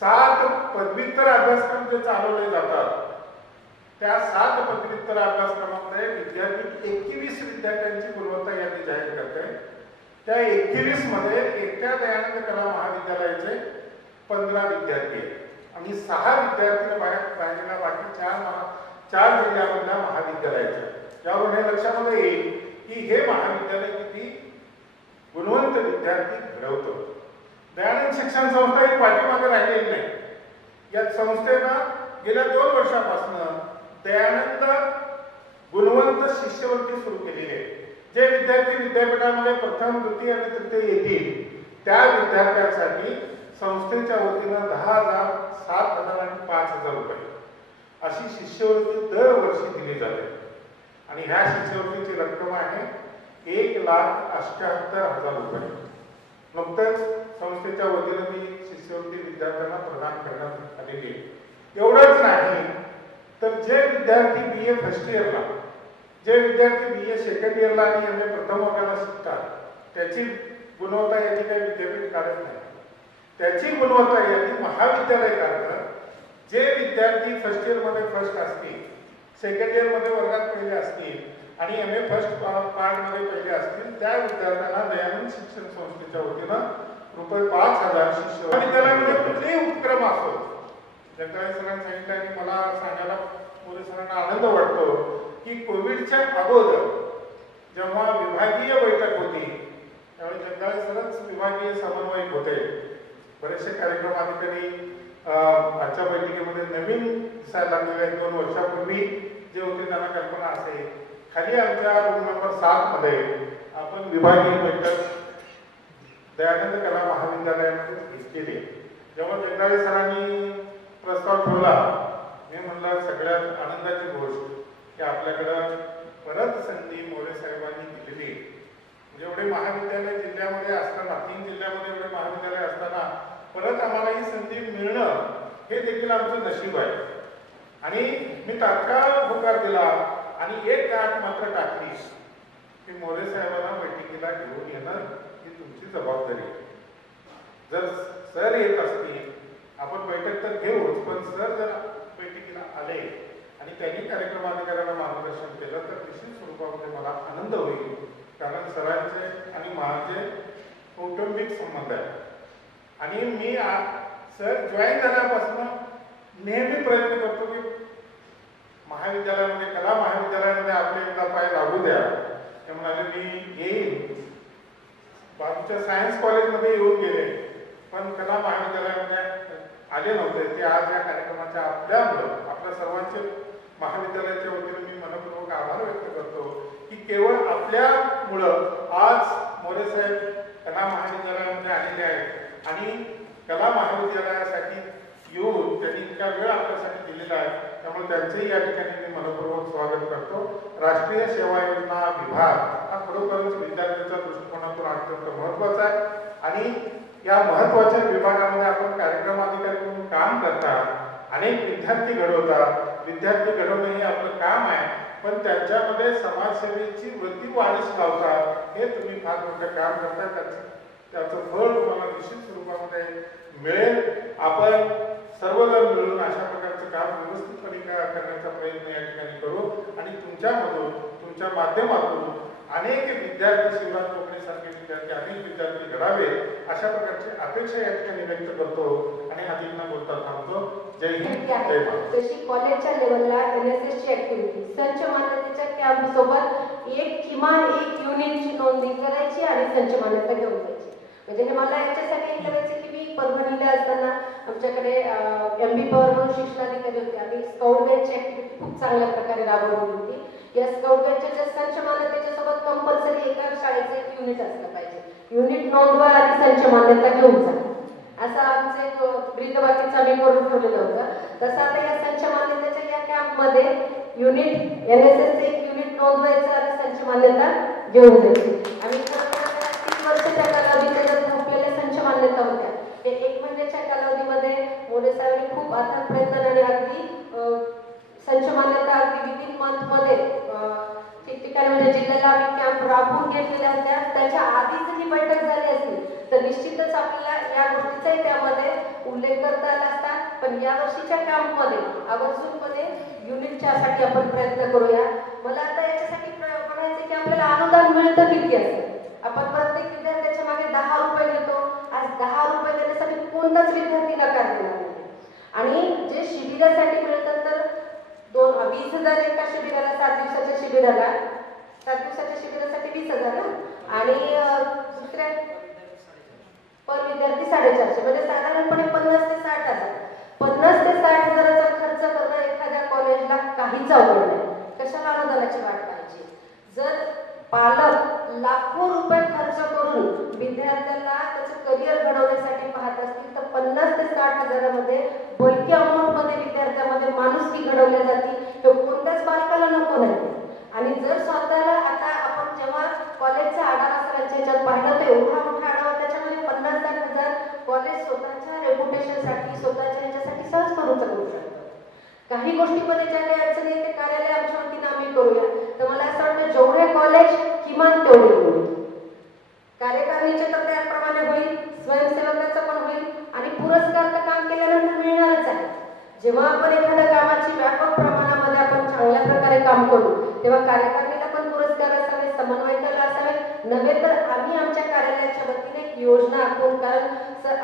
7 पदव्युत्तर अभ्यासक्रम जे चालवले जातात त्या 7 पदव्युत्तर अभ्यासक्रमामध्ये विद्यापीठ 21 विद्यार्थ्यांची गुणवत्ता यादी जाहीर करते. त्या 21 मध्ये एकट्या दयानंद कला महाविद्यालयाचे 15 विद्यार्थी आणि 6 विद्यार्थी राहिलेल्या बाकी 4 जिल्ह्यामधल्या महाविद्यालयाचे. यावरून हे लक्षामध्ये येईल की हे महाविद्यालय किती गुणवंत विद्यार्थी घडवतं. दयानंद शिक्षण संस्था ही पाठीमागे राहिलेली नाही. या संस्थेनं गेल्या 2 वर्षापासून दयानंद गुणवंत शिष्यवृत्ती सुरू केलेली आहे. जे विद्यार्थी विद्यापीठामध्ये प्रथम, द्वितीय आणि तृतीय येतील त्या विद्यार्थ्यांसाठी संस्थेच्या वतीनं 10,000, 7,000 आणि 5,000 रुपये अशी शिष्यवृत्ती दरवर्षी दिली जाते. आणि ह्या शिष्यवृत्तीची रक्कम आहे 1,78,000 रुपये. नुकतंच संस्थेच्या वतीनं ती शिष्यवृत्ती विद्यार्थ्यांना प्रदान करण्यात आलेली आहे. एवढंच नाही तर जे विद्यार्थी BA फर्स्ट इयरला, जे विद्यार्थी BA सेकंड इयरला आणि MA प्रथम वर्गाला शिकतात त्याची गुणवत्ता यादी काही विद्यापीठ काढत नाही. त्याची गुणवत्ता यादी महाविद्यालय काढतं. जे विद्यार्थी फर्स्ट इयरमध्ये फर्स्ट असतील, सेकंड इयरमध्ये वर्गात पहिले असतील आणि MA फर्स्ट पार्टमध्ये पहिले असतील त्या विद्यार्थ्यांना दयानंद शिक्षण संस्थेच्या वतीनं ₹5,000 शिष्य विद्यालयामध्ये कुठलेही उपक्रम असो. जगदाळे सरांनी सांगितलं आणि मला सांगायला मोरे सरांना आनंद वाटतो की कोविडच्या अगोदर जेव्हा विभागीय बैठक होती त्यावेळी जगदाळे सरच विभागीय समन्वयक होते. बरेचसे कार्यक्रम अधिकारी आजच्या बैठकीमध्ये नवीन दिसायला लागलेले 2 वर्षापूर्वी जे होते त्यांना कल्पना असेल. खाली आमच्या रूम नंबर 7 मध्ये आपण विभागीय बैठक दयानंद कला महाविद्यालयामध्ये घेतलेली. जेव्हा जगदाळे सरांनी प्रस्ताव ठेवला मी म्हणलं सगळ्यात आनंदाची गोष्ट की आपल्याकडं परत संधी मोरे साहेबांनी दिलेली. म्हणजे एवढे महाविद्यालय जिल्ह्यामध्ये असताना, 3 जिल्ह्यामध्ये एवढे महाविद्यालय असताना परत आम्हाला ही संधी मिळणं हे देखील आमचं नशीब आहे. आणि मी तात्काळ होकार दिला आणि एक गाठ मात्र टाकली की मोरे साहेबांना बैठकीला घेऊन येणं ही तुमची जबाबदारी आहे. जर सर येत असतील आपण बैठक तर घेऊच, पण सर जर बैठकीला आले आणि त्यांनी कार्यक्रम अधिकाऱ्यांना मार्गदर्शन केलं तर निश्चित स्वरूपामध्ये मला आनंद होईल. कारण सरांचे आणि माझे कौटुंबिक संबंध आहे. आणि मी सर जॉईन झाल्यापासून नेहमी प्रयत्न करतो की महाविद्यालयामध्ये, कला महाविद्यालयामध्ये आपले एकदा पाय लागू द्या. ते म्हणाले मी येईन. बाजूच्या सायन्स कॉलेजमध्ये येऊन गेले पण कला महाविद्यालयामध्ये आले नव्हते. ते आज या कार्यक्रमाच्या आपल्यामुळं, आपल्या सर्वांचे महाविद्यालयाच्या वतीने मी मनपूर्वक आभार व्यक्त करतो की केवळ आपल्यामुळं आज मोरे साहेब कला महाविद्यालयामध्ये आलेले आहेत आणि कला महाविद्यालयासाठी येऊन त्यांनी इतका वेळ आपल्यासाठी दिलेला आहे. त्यामुळे त्यांचंही या ठिकाणी मी मनपूर्वक स्वागत करतो. राष्ट्रीय सेवा योजना विभाग हा खरोखरच विद्यार्थ्यांच्या दृष्टिकोनातून अत्यंत महत्वाचा आहे आणि या महत्वाच्या विभागामध्ये आपण कार्यक्रम अधिकारी म्हणून काम करतात. अनेक विद्यार्थी घडवतात. विद्यार्थी घडवणे हे आपलं काम आहे, पण त्यांच्यामध्ये समाजसेवेची वृत्ती वाढीस लावतात. हे तुम्ही फार मोठं काम करता. त्याचं फळ तुम्हाला निश्चित स्वरूपामध्ये मिळेल. आपण सर्वजण मिळून अशा प्रकारचं काम व्यवस्थितपणे करण्याचा प्रयत्न या ठिकाणी करू आणि तुमच्यामधून तुमच्या माध्यमातून अनेक विद्यार्थी शिवराज कोकणेसारखे विद्यार्थी अनेक विद्यार्थी घडावे अशा प्रकारची अपेक्षा या ठिकाणी व्यक्त करतो आणि अधिक न बोलता थांबतो. जय हिंद, जय महाराष्ट्र. जशी कॉलेजच्या लेवलला NSS ची ऍक्टिव्हिटी संच मान्यतेच्या कॅम्प सोबत किमान एक युनिटची नोंदणी करायची आणि संच मान्यता घेऊन जायची. म्हणजे हे मला याच्यासाठी करायचं की मी परभणीला असताना आमच्याकडे MB पवार म्हणून शिक्षणाधिकारी होते. आम्ही स्काउट गाईडची ऍक्टिव्हिटी खूप चांगल्या प्रकारे राबवली होती. या स्काउट गाईडच्या संच मान्यतेच्या सोबत कंपल्सरी एका शाळेचं एक युनिट असलं पाहिजे. युनिट नोंदवा आणि संच मान्यता घेऊन जा, असं आमचं एक ब्रीदवाक्यच आम्ही करून ठेवलेलं होतं. तसं आता या संच मान्यतेच्या या कॅम्पमध्ये युनिट NSS एक युनिट नोंदवायचं आणि संच मान्यता घेऊन जायची. आम्ही 3 वर्षाच्या कालावधीत आपल्याला संच मान्यता होत्या. हे 1 महिन्याच्या कालावधीमध्ये मोरे साहेबांनी खूप अथक प्रयत्न आणि अगदी संच मान्यता अगदी विदिन मंथमध्ये ठिकठिकाणी म्हणजे जिल्ह्याला आम्ही कॅम्प राबवून घेतलेल्या होत्या. त्याच्या आधीच ही बैठक झाली असती तर निश्चितच आपल्याला या गोष्टीचाही त्यामध्ये उल्लेख करता आला असता. पण या वर्षीच्या कॅम्पमध्ये आवर्जूनपणे युनिटच्यासाठी आपण प्रयत्न करूया. मला आता याच्यासाठी म्हणायचं की आपल्याला अनुदान मिळतं किती असेल. आपण प्रत्येक विद्यार्थ्याच्या मागे 10 रुपये घेतो. आज 10 रुपये देण्यासाठी कोणताच विद्यार्थी नकार देणार नाही. आणि जे शिबिरासाठी मिळतात तर 20,000 एका शिबिराला, 7 दिवसाच्या शिबिराला, 7 दिवसाच्या शिबिरासाठी 20,000 ना, आणि दुसऱ्या पर विद्यार्थी 450, म्हणजे साधारणपणे 50 ते 60,000. 50 ते 60,000चा खर्च करणं एखाद्या कॉलेजला काहीच अवघड नाही. कशाला अनुदानाची वाट पाहिजे? जर पालक लाखो रुपये खर्च करून विद्यार्थ्याला त्याचं करिअर घडवण्यासाठी पाहत असतील तर 50 ते 60,000मध्ये बल्की अमाऊंटमध्ये विद्यार्थ्यामध्ये माणुसकी घडवल्या जाते. तो कोणत्याच बालकाला नको नाही. आणि जर स्वतःला आता आपण जेव्हा कॉलेजचा आढावा सरांच्या ह्याच्यात पाहिलं तर एवढा मोठा आढावा, त्याच्यामध्ये 50,000 कॉलेज स्वतःच्या रेप्युटेशनसाठी स्वतःच्या ह्याच्यासाठी सहज करू शकतो. काही गोष्टीमध्ये ज्या काही अडचणी येते कार्यालय आमच्या वतीनं आम्ही करूया. तर मला असं वाटतं जेवढे कॉलेज किमान तेवढे होईल. कार्यकारिणीचे तर त्याप्रमाणे होईल, स्वयंसेवकाचं पण होईल आणि पुरस्कार तर काम केल्यानंतर मिळणारच आहे. जेव्हा आपण एखाद्या कामाची व्यापक प्रमाणामध्ये आपण चांगल्या प्रकारे काम करू तेव्हा कार्यकारिणीला पण पुरस्कार असावे, समन्वयकाला असावे. नव्हे तर आम्ही आमच्या कार्यालयाच्या वतीने एक योजना आखून, कारण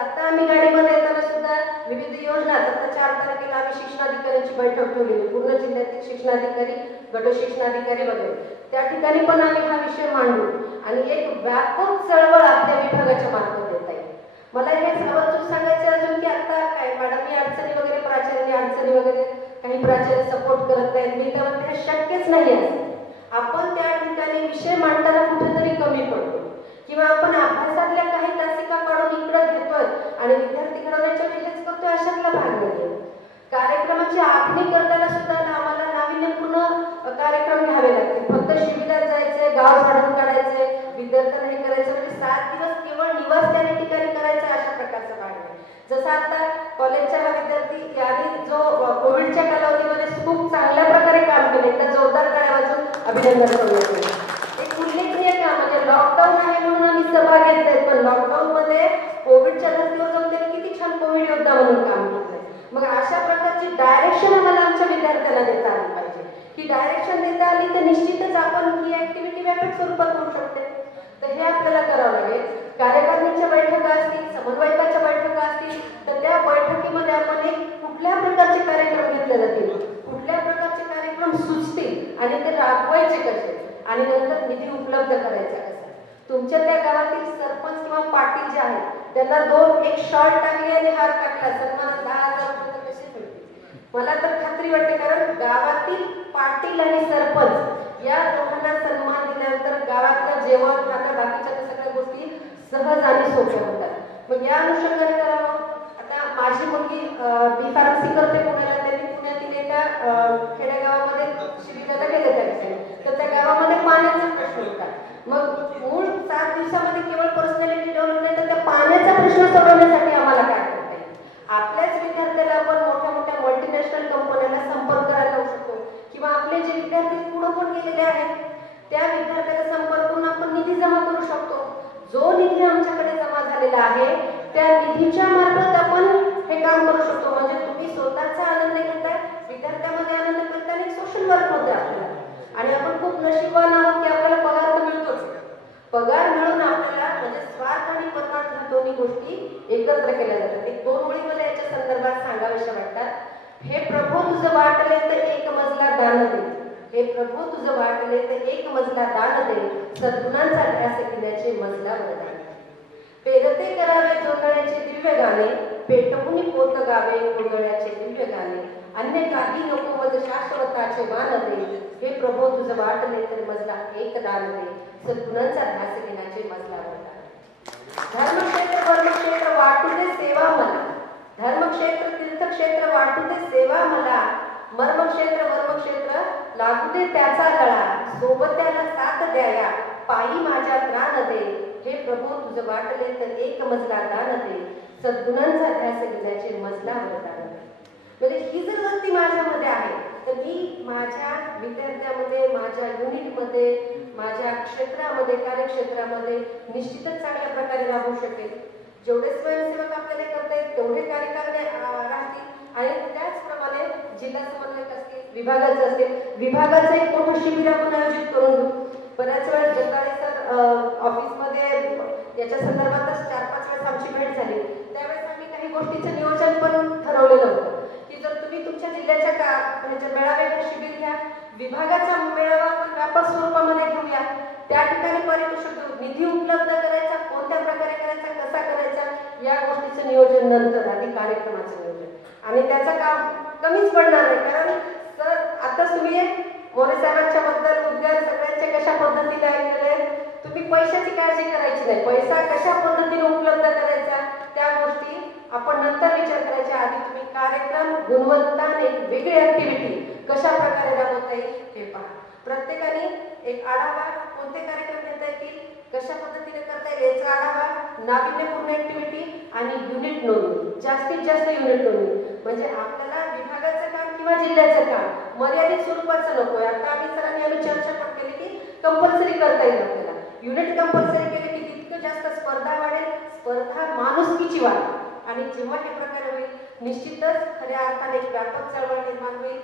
आता आम्ही गाडीमध्ये येताना सुद्धा विविध योजना, आता 4 तारखेला आम्ही शिक्षणाधिकाऱ्यांची बैठक ठेवलेली, पूर्ण जिल्ह्यातील शिक्षणाधिकारी, गट शिक्षणाधिकारी वगैरे, त्या ठिकाणी पण आम्ही हा विषय मांडू आणि एक व्यापक चळवळ आपल्या विभागाच्या मार्फत देता येईल. मला हेच आवर्जून सांगायचे अजून की आता काय मॅडमनी अडचणी वगैरे, प्राचार्यांनी अडचणी वगैरे, काही प्राचार्य सपोर्ट करत नाहीत, मी त्यामध्ये हे शक्यच नाही आहे. आपण त्या ठिकाणी विषय मांडताना कुठेतरी कमी पडतो किंवा आपण अभ्यासातल्या काही तासिका काढून इकडे घेतोय आणि विद्यार्थी घडवण्याच्या हेच करतोय, अशातला भाग नाही. कार्यक्रमाची आखणी करताना सुद्धा आम्हाला नाविन्यपूर्ण कार्यक्रम घ्यावे लागतील. फक्त शिबिरात जायचे, गाव झाडून काढायचे, विद्यार्थ्यांना हे करायचं म्हणजे 7 दिवस केवळ निवास त्या ठिकाणी करायचा अशा प्रकारचा भाग नाही. जसं आता कॉलेजचा हा विद्यार्थी यांनी जो कोविडच्या कालावधीमध्ये खूप चांगल्या प्रकारे काम केले, तर जोरदार टाळ्या वाजून अभिनंदन करूया. एक उल्लेखनीय काम म्हणजे लॉकडाऊन आहे म्हणून आम्ही सभा घेतले, पण लॉकडाऊन मध्ये कोविडच्या धर्तीवर जाऊन त्यांनी किती छान कोविड योद्धा म्हणून काम केलं. मग अशा प्रकारची डायरेक्शन आम्हाला आमच्या विद्यार्थ्यांना देता आली पाहिजे. ही डायरेक्शन देता आली तर निश्चितच आपण ही ऍक्टिव्हिटी व्यापक स्वरूपात होऊ शकते. तर हे आपल्याला करावं लागेल. कार्यकारिणीच्या बैठका असतील, समन्वयकाच्या बैठका असतील, तर त्या बैठकीमध्ये आपण एक कुठल्या प्रकारचे कार्यक्रम घेतले जातील, कुठल्या प्रकारचे कार्यक्रम सुचतील आणि ते राबवायचे कसे आणि नंतर निधी उपलब्ध करायचा कसा. तुमच्या त्या गावातील सरपंच किंवा पाटील जे आहेत त्यांना 2-1 शॉर्ट टाकले आणि हार टाकला, सन्मानात 10,000 रुपये कसे मिळतील? मला तर खात्री वाटते, कारण गावातील पाटील आणि सरपंच या दोघांना सन्मान दिल्यानंतर गावातलं जेवण, आता बाकीच्या सगळ्या गोष्टी सहज आणि सोप्या होतात. मग या अनुषंगाने करावं. आता माझी मुलगी B फार्मसी करते पुण्याला, त्यांनी पुण्यातील एका खेडेगावामध्ये शिबिराला गेले त्या ठिकाणी, तर त्या गावामध्ये पाण्याचा प्रश्न होता. मग मूळ 7 दिवसामध्ये केवळ पर्सनॅलिटी डेव्हलप नाही तर त्या पाण्याचा प्रश्न सोडवण्यासाठी आम्हाला काय करता येईल. आपल्याच विद्यार्थ्याला आपण मोठ्या मोठ्या मल्टीनॅशनल कंपन्यांना संपर्क करायला लावू शकतो, किंवा आपले जे विद्यार्थी पुढे पण गेलेले आहेत त्या विद्यार्थ्याला संपर्क करून आपण निधी जमा करू शकतो. जो निधी आमच्याकडे जमा झालेला आहे त्या निधीच्या मार्फत आपण हे काम करू शकतो. म्हणजे तुम्ही स्वतःचा आनंद घेताय, विद्यार्थ्यामध्ये आनंद करताय आणि सोशल वर्क होतं आपल्याला. आणि आपण खूप नशीबवान आहोत की आपल्याला पगार तर मिळतोच. पगार मिळून आपल्याला म्हणजे स्वार्थ आणि परमार्थ दोन्ही गोष्टी एकत्र केल्या जातात. एक 2 ओळी मला याच्या संदर्भात सांगाव्याशा वाटतात. हे प्रभू तुझं वाटले तर एक मजला दान दे, हे प्रभू तुझं वाटले तर एक मजला दान दे, सद्गुणांचा ध्यास घेण्याचे मजला वरदान. पेरते करावे जोंधळ्याचे दिव्य गाणे, पेटवून पोत गावे गोंधळ्याचे दिव्य गाणे, अन्य काही नको मज शाश्वताचे मान दे, हे प्रभू तुझं वाटले तर मजला एक दान दे, सद्गुणांचा ध्यास घेण्याचे मजला वरदान. धर्मक्षेत्र वर्मक्षेत्र वाटू दे सेवा मला, धर्मक्षेत्र तीर्थक्षेत्र वाटू दे सेवा मला, मर्मक्षेत्र वर्मक्षेत्र लागू दे त्याचा गळा, सोबत्याला साथ द्याया पायी माझ्या त्राण दे, हे प्रभू तुझं वाटले तर एक मजला दान दे, सद्गुणांचा ध्यास घेण्याचे मजला वरदान. म्हणजे ही जर वृत्ती माझ्यामध्ये आहे तर मी माझ्या विद्यार्थ्यामध्ये, माझ्या युनिटमध्ये, माझ्या क्षेत्रामध्ये, कार्यक्षेत्रामध्ये निश्चितच चांगल्या प्रकारे राहू शकेल. जेवढे स्वयंसेवक आपल्याला करता येईल तेवढे कार्यकारिणी राहतील. आणि त्याचप्रमाणे जिल्हा समन्वयक असतील, विभागाचं असेल, विभागाचं एक मोठं शिबिर आपण आयोजित करून घेऊ. बऱ्याच वेळेस जगदाळे सर ऑफिसमध्ये याच्या संदर्भातच 4-5 वेळेस आमची भेट झाली. त्यावेळेस आम्ही काही गोष्टीचं नियोजन पण ठरवलेलं होतं की जर तुम्ही तुमच्या जिल्ह्याच्या मेळाव्याचं शिबिर घ्या, विभागाचा मेळावा आपण व्यापक स्वरूपामध्ये घेऊया, त्या ठिकाणी पारितोषिक निधी उपलब्ध करायचा, कोणत्या प्रकारे करायचा, कसा करायचा, या गोष्टीचं नियोजन नंतर, आधी कार्यक्रमाचं नियोजन. आणि त्याचं काम कमीच पडणार नाही. कारण सर आता तुम्ही मोरे साहेबांच्या बद्दल उद्गार सगळ्यांचे कशा पद्धतीने ऐकलेले, तुम्ही पैशाची काळजी करायची नाही, पैसा कशा पद्धतीने उपलब्ध करायचा त्या गोष्टी आपण नंतर विचार करायच्या. आधी तुम्ही कार्यक्रम गुणवत्ता आणि एक वेगळी ऍक्टिव्हिटी कशा प्रकारे राबवता येईल हे पहा. प्रत्येकाने एक आढावा, कोणते कार्यक्रम घेता येतील, कशा पद्धतीने करता येईल याचा आढावा, नाविन्यपूर्ण ऍक्टिव्हिटी आणि युनिट नोंदणी, जास्तीत जास्त युनिट नोंदणी. म्हणजे आपल्याला विभागाचं काम किंवा जिल्ह्याचं काम मर्यादित स्वरूपाचं नकोय. आता आम्ही चर्चा पण केली की कंपल्सरी करता येईल आपल्याला. युनिट कंपल्सरी केले की तितकं जास्त स्पर्धा वाढेल, स्पर्धा माणुसकीची वाढेल. आणि जेव्हा हे प्रकारे होईल निश्चितच खऱ्या अर्थाने एक व्यापक चळवळ निर्माण होईल.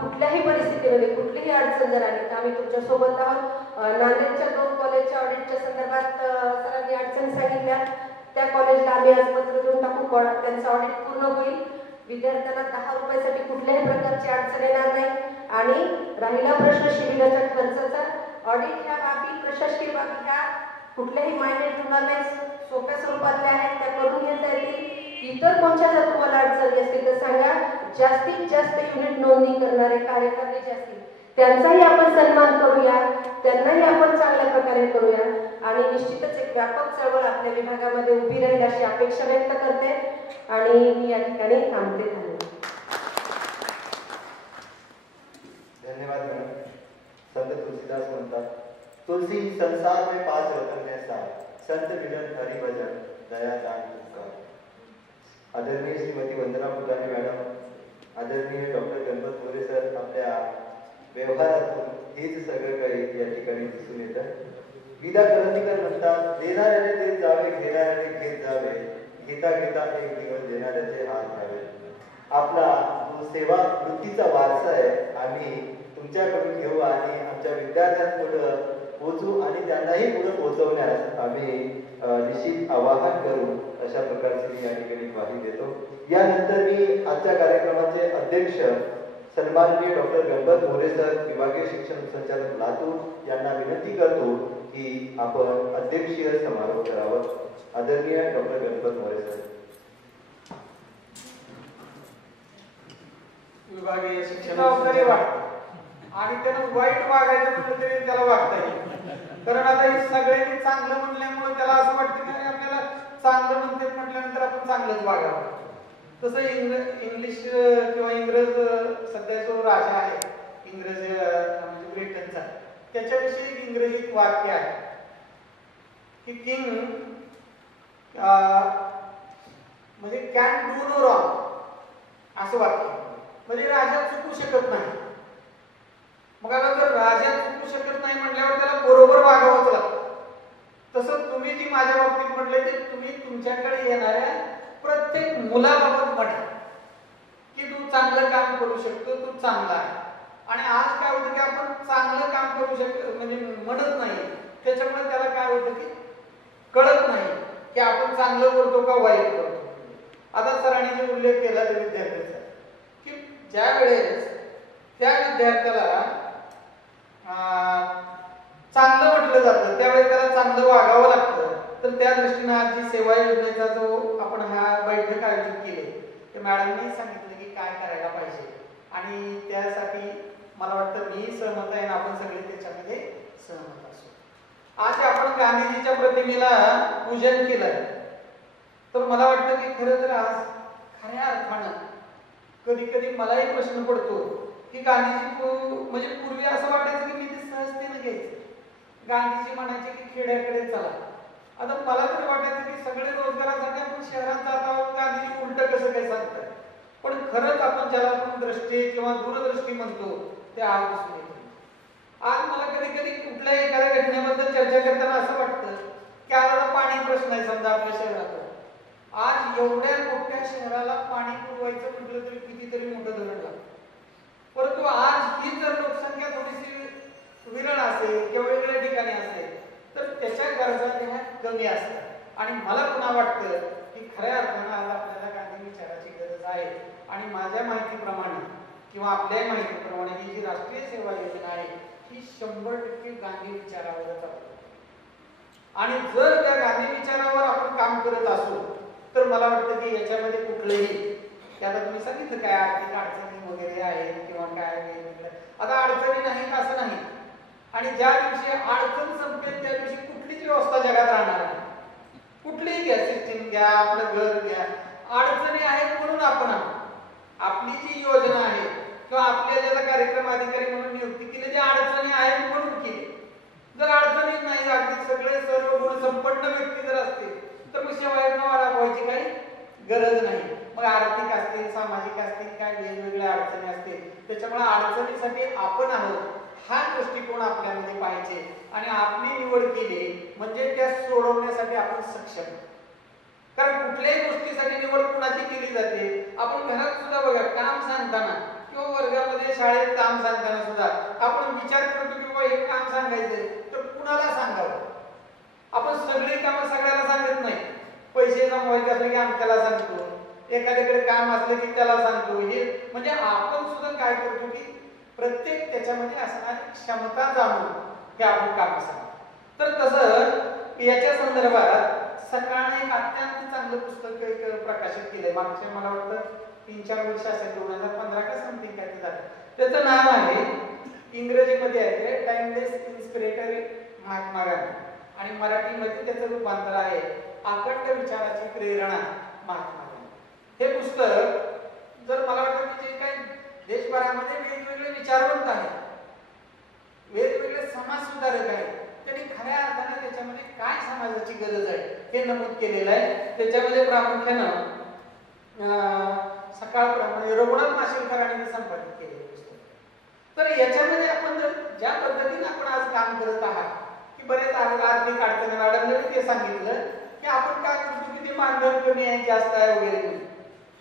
कुठल्याही परिस्थितीमध्ये कुठलीही अडचण जर आली तर आम्ही तुमच्या सोबत आहोत. नांदेडच्या 2 कॉलेजच्या ऑडिटच्या संदर्भात सरांनी अडचणी सांगितल्या, त्या कॉलेजला आम्ही आज पत्र देऊन टाकू, त्यांचं ऑडिट पूर्ण होईल. विद्यार्थ्यांना 10 रुपयासाठी कुठल्याही प्रकारची अडचण येणार नाही. आणि राहिला प्रश्न शिबिराच्या खर्चाचा, ऑडिट ह्या बाबी, प्रशासकीय बाबी ह्या कुठल्याही मायनेट होणार नाही, सोप्या स्वरूपातल्या आहेत, त्या करून घेता येतील. इतर कोणत्या जर तुम्हाला अडचणी असतील तर सांगा. जास्तीत जास्त युनिट नोंदणी करणारे कार्यकर्ते जे असतील त्यांचाही आपण सन्मान करूया, त्यांनाही आपण चांगल्या प्रकारे करूया. आणि निश्चितच एक व्यापक चळवळ आपल्या विभागामध्ये उभी राहील अशी अपेक्षा व्यक्त करते. आणि मी या ठिकाणी थांबते. धन्यवाद मॅडम. संत तुलसीदास म्हणतात, तुलसी संसार में 5 रतन में सार, संत मिलन हरि भजन दया दान उपकार. आदरणीय श्रीमती वंदना फुलाने मॅडम, आदरणीय डॉक्टर गणपत मोरे सर आपल्या व्यवहारातून हेच सगळं काही या ठिकाणी दिसून येतं. विदा करंदीकर म्हणतात, देणाऱ्याने देत जावे, घेणाऱ्याने घेत जावे, घेता घेता एक दिवस देणाऱ्याचे हात घ्यावे. आपला जो सेवा वृत्तीचा वारसा आहे आम्ही तुमच्याकडून घेऊ आणि आमच्या विद्यार्थ्यांपुढं पोहोचू आणि त्यांनाही पुढे पोहोचवण्यास आम्ही निश्चित आवाहन करू, अशा प्रकारची मी या ठिकाणी ग्वाही देतो. यानंतर मी आजच्या कार्यक्रमाचे अध्यक्ष सन्माननीय डॉक्टर गणपत मोरे सर, विभागीय शिक्षण संचालक लातूर यांना विनंती करतो की आपण अध्यक्षीय समारोह करावा. आदरणीय डॉक्टर गणपत मोरे सर. विभागीय शिक्षण जबाबदारी वाटते आणि त्यानं वाईट वागायचं म्हटलं तरी त्याला वागता येईल. कारण आता हे सगळ्यांनी चांगलं म्हणल्यामुळे त्याला असं वाटतं की आपल्याला चांगलं म्हणते म्हटल्यानंतर आपण चांगलंच वागावं. तसं इंग्लिश किंवा इंग्रज सध्या जो राजा आहे इंग्रज म्हणजे ब्रिटनचा, त्याच्याविषयी एक इंग्रजीत वाक्य आहे की किंग म्हणजे कॅन डू नो रॉंग असं वाक्य. म्हणजे राजा चुकू शकत नाही. मग आता जर राजा चुकू शकत नाही म्हटल्यावर त्याला बरोबर वागावंच लागतं. तसं तुम्ही जी माझ्या बाबतीत म्हटले ते तुम्ही तुमच्याकडे येणाऱ्या प्रत्येक मुलाबाबत म्हणा की तू चांगलं काम करू शकतो, तू चांगला आहे. आणि आज काय होतं की आपण चांगलं काम करू शकतो म्हणजे म्हणत नाही, त्याच्यामुळे त्याला काय होतं की कळत नाही की आपण चांगलं करतो का वाईट करतो. आता सरांनी जो उल्लेख केला त्या विद्यार्थ्याचा की ज्या वेळेस त्या विद्यार्थ्याला चांगलं म्हटलं जातं त्यावेळेस त्याला चांगलं वागावं लागतं. तर त्या दृष्टीने आज जी सेवा योजनेचा जो आपण हा बैठक आयोजित केली ते मॅडमनी सांगितलं की काय करायला पाहिजे आणि त्यासाठी मला वाटतं मी सहमत आहे आणि आपण सगळे त्याच्यामध्ये सहमत असू. आज आपण गांधीजीच्या प्रतिमेला पूजन केलं तर मला वाटतं की खरं तर आज खऱ्या अर्थानं कधी कधी मलाही प्रश्न पडतो की गांधीजी म्हणजे पूर्वी असं वाटायचं की मी ते सहजतेने घ्यायचं. गांधीजी म्हणायचे की खेड्याकडे चला. आता मला तरी वाटायचं की सगळे रोजगारासाठी आपण शहरात जात आहोत, गांधीजी उलट कसं काय सांगतात. पण खरंच आपण ज्याला आपण दृष्टी किंवा दूरदृष्टी म्हणतो ते आज दिसून येतो. आज मला कधी कधी कुठल्याही एखाद्या घटनेबद्दल चर्चा करताना असं वाटतं की आज आता पाणी प्रश्न आहे समजा आपल्या शहरात. आज एवढ्या मोठ्या शहराला पाणी पुरवायचं म्हटलं तरी कितीतरी मोठं धरण लागतं. परंतु आज ही जर लोकसंख्या थोडीशी विरळ असेल किंवा वेगवेगळ्या ठिकाणी असेल तर त्याच्या गरजा तेव्हा कमी असतात. आणि मला पुन्हा वाटतं की खऱ्या अर्थानं आज आपल्याला गांधी विचाराची गरज आहे. आणि माझ्या माहितीप्रमाणे किंवा आपल्या माहितीप्रमाणे ही जी राष्ट्रीय सेवा योजना आहे ही 100% गांधी विचारावरच आहे. आणि जर त्या गांधी विचारावर आपण काम करत असू तर मला वाटतं की याच्यामध्ये कुठलंही आता तुम्ही सांगितलं काय आर्थिक अडचणी वगैरे आहेत किंवा काय वेगवेगळं. आता अडचणी नाहीत असं नाही. आणि ज्या दिवशी अडचण संपेल त्या दिवशी कुठलीच व्यवस्था जगात राहणार नाही. कुठलीही घ्या, सिस्टीम घ्या, आपलं घर घ्या, अडचणी आहेत म्हणून आपण आपली जी योजना आहे किंवा आपल्या ज्याला कार्यक्रम अधिकारी म्हणून नियुक्ती केली त्या अडचणी आहेत म्हणून केली. जर अडचणी नाही अगदी सगळे सर्व गुण संपन्न व्यक्ती जर असतील तर मग सेवा योजना राबवायची काही गरज नाही. मग आर्थिक असतील, सामाजिक असतील, काय वेगवेगळ्या अडचणी असतील. त्याच्यामुळे अडचणीसाठी आपण आहोत हा दृष्टिकोन आपल्यामध्ये पाहिजे आणि आपली निवड केली म्हणजे त्या सोडवण्यासाठी आपण सक्षम. कारण कुठल्याही गोष्टीसाठी निवड कुणाची केली जाते. आपण घरात सुद्धा बघा काम सांगताना किंवा वर्गामध्ये शाळेत काम सांगताना सुद्धा आपण विचार करतो की बाबा हे काम सांगायचंय तर कुणाला सांगावं. आपण सगळी कामं सगळ्याला सांगत नाही. पैसे जमवायचे असले की आमच्याला सांगतो, एखाद्याकडे काम असलं की त्याला सांगतो. हे म्हणजे आपण सुद्धा काय करतो की प्रत्येक त्याच्यामध्ये असणारी क्षमता जाणून हे आपण काम सांगतो. तर तसं याच्या संदर्भात सकाळने एक अत्यंत चांगलं पुस्तक प्रकाशित केलंय मागच्या मला वाटतं 3-4 वर्ष असेल 2015 का समथिंग काय ते झालं. त्याचं नाव आहे इंग्रजीमध्ये आहे टाइमलेस इन्स्पिरेटरी महात्मा गांधी आणि मराठीमध्ये त्याचं रूपांतर आहे अखंड विचाराची प्रेरणा महात्मा गांधी. हे पुस्तक जर मला वाटतं की जे काही देशभरामध्ये वेगवेगळे विचारवंत आहेत, वेगवेगळे समाज सुधारक आहेत, त्यांनी खऱ्या अर्थाने त्याच्यामध्ये काय समाजाची गरज आहे हे नमूद केलेलं आहे. त्याच्यामध्ये प्रामुख्यानं सकाळप्रमाणे रघुनाथ माशेलकरांनी संपादित केलेलं पुस्तक. तर याच्यामध्ये आपण जर ज्या पद्धतीने आपण आज काम करत आहात की बरेच आर्थिक अडचणी मॅडमने ते सांगितलं की आपण काय करतो की ते मानधन कमी आहे जास्त आहे वगैरे.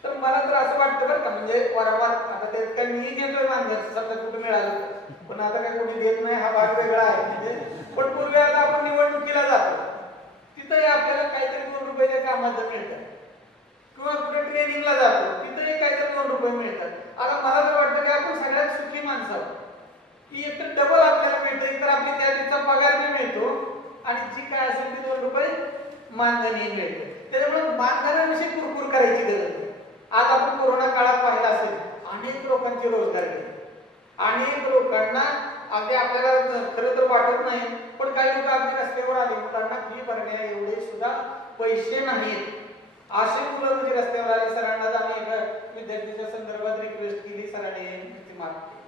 तर मला तर असं वाटतं बरं का म्हणजे वारंवार आता ते काय मी घेतोय मानधन समजा कुठं मिळालं पण आता काय कोणी देत नाही हा भाग वेगळा आहे. म्हणजे पण पूर्वी आता आपण निवडणुकीला जातो तिथंही आपल्याला काहीतरी 2 रुपये त्या कामाचं मिळतात किंवा कुठे ट्रेनिंगला जातो तिथंही काहीतरी 2 रुपये मिळतात. आता मला तर वाटतं की आपण सगळ्यात सुखी माणसं आहोत की एक तर डबल आपल्याला मिळतं, एक तर आपली त्या दिवसा पगार बी मिळतो आणि जी काय असेल ती 2 रुपये मानधनही मिळते. त्याच्यामुळे मानधनाविषयी कुरकुर करायची गरज नाही. आज आपण कोरोना काळात पाहिलं असेल अनेक लोकांचे रोजगार गेले, अनेक लोकांना अगदी आपल्याला खरं तर वाटत नाही पण काही लोक अगदी रस्त्यावर आले मुलांना फी भरण्या एवढे सुद्धा पैसे नाहीत अशी मुलं म्हणजे रस्त्यावर आले, सरांना आम्ही एका विद्यार्थ्याच्या संदर्भात रिक्वेस्ट केली, सरांनी माफ केली.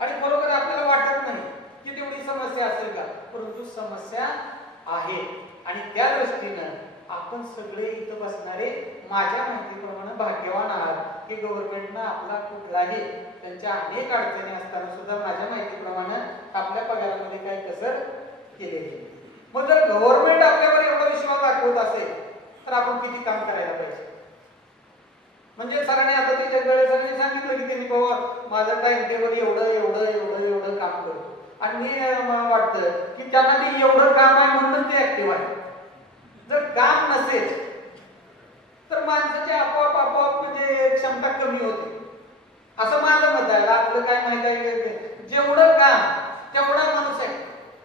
आणि बरोबर आपल्याला वाटत नाही की तेवढी समस्या असेल का, परंतु समस्या आहे. आणि त्या दृष्टीनं आपण सगळे इथं बसणारे माझ्या माहितीप्रमाणे भाग्यवान आहात की गव्हर्नमेंटनं आपला कुठलाही, त्यांच्या अनेक अडचणी असताना सुद्धा माझ्या माहितीप्रमाणे आपल्या पगारामध्ये काही कसर केलेली. मग जर गव्हर्नमेंट आपल्यावर एवढा विश्वास दाखवत असेल तर आपण किती काम करायला पाहिजे. म्हणजे सरांनी आता ते सरांनी सांगितलं की त्यांनी बाबा माझं टाइम टेबल एवढं एवढं एवढं एवढं काम करतो. आणि मी वाटतं की त्यांना ते एवढं काम आहे म्हणून ते ऍक्टिव्ह आहे. जर काम नसेल तर माणसाची आपोआप आपोआप म्हणजे क्षमता कमी होते असं माझं मत आहे. आपलं काय माहिती आहे, जेवढं काम तेवढा माणूस आहे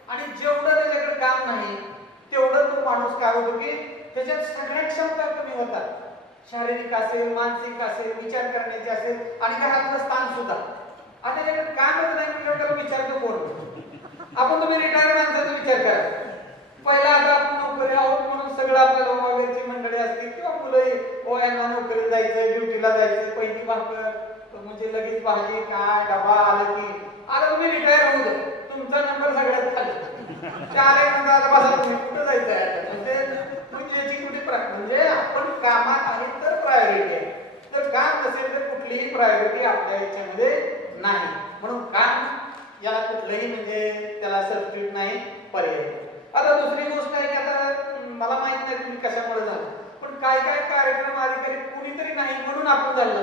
आणि जेवढं त्याच्याकडे काम नाही तेवढं तो माणूस काय होतो की त्याच्यात सगळ्या क्षमता कमी होतात. शारीरिक असेल, मानसिक असेल, विचार करण्याचे असेल आणि घरातलं स्थान सुद्धा. आता त्याच्याकडे कामच नाही म्हणजे त्याला विचारतो कोण. आपण तुम्ही रिटायर माणसाचा विचार करा. पहिला आता आपण नोकरी आहोत म्हणून सगळं आपल्याला वगैरेची मंडळी असतील किंवा मुलं यांना नोकरीला जायचं, ड्युटीला जायचं, पहिली भाकर म्हणजे लगेच भाजी काय डबा आलं की आता तुम्ही रिटायर होऊ दे, तुमचा नंबर सगळ्यात खाली 4 नंतर बसा तुम्ही कुठं जायचं म्हणजे याची कुठे म्हणजे आपण कामात आहे तर प्रायोरिटी आहे. तर काम नसेल तर कुठलीही प्रायोरिटी आपल्या याच्यामध्ये नाही. म्हणून काम याला कुठलंही म्हणजे त्याला सबस्टिट्यूट नाही, पर्याय. आता दुसरी गोष्ट आहे की आता मला माहित नाही तुम्ही कशामुळे झालं, पण काय काय कार्यक्रम अधिकारी कुणीतरी नाही म्हणून आपण झालं.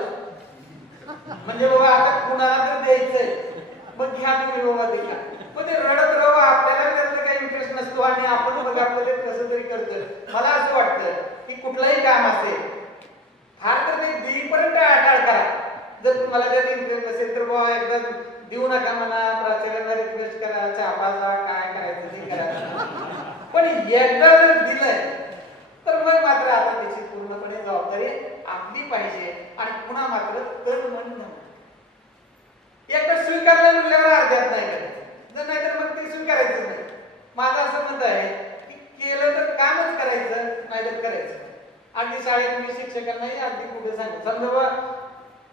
म्हणजे बाबा आता कुणाला तर द्यायचंय मग घ्या तुम्ही बाबा दिला, पण ते रडत राहू आपल्याला त्यातलं काही इंटरेस्ट नसतो आणि आपण बघा आपल्याला कसं तरी करतो. मला असं वाटतं की कुठलंही काम असेल फार तर ते देईपर्यंत टाळ करा. जर तुम्हाला त्यात इंटरेस्ट असेल तर बाबा एकदा देऊ नका म्हणा, प्राचार्यांना रिक्वेस्ट करा, छापाचा काय करायचं ते करा. पण एकदा जर दिलंय तर मग मात्र आता त्याची पूर्णपणे जबाबदारी आपली पाहिजे आणि पुन्हा मात्र तन मन एकदा स्वीकारलं म्हणल्यावर अर्ध्यात नाही करायचं, जर नाही तर मग ते स्वीकारायचं नाही. माझं असं मत आहे की केलं तर कामच करायचं, नाही तर करायचं. अगदी शाळेत मी शिक्षकांनाही अगदी कुठे सांगू, समजा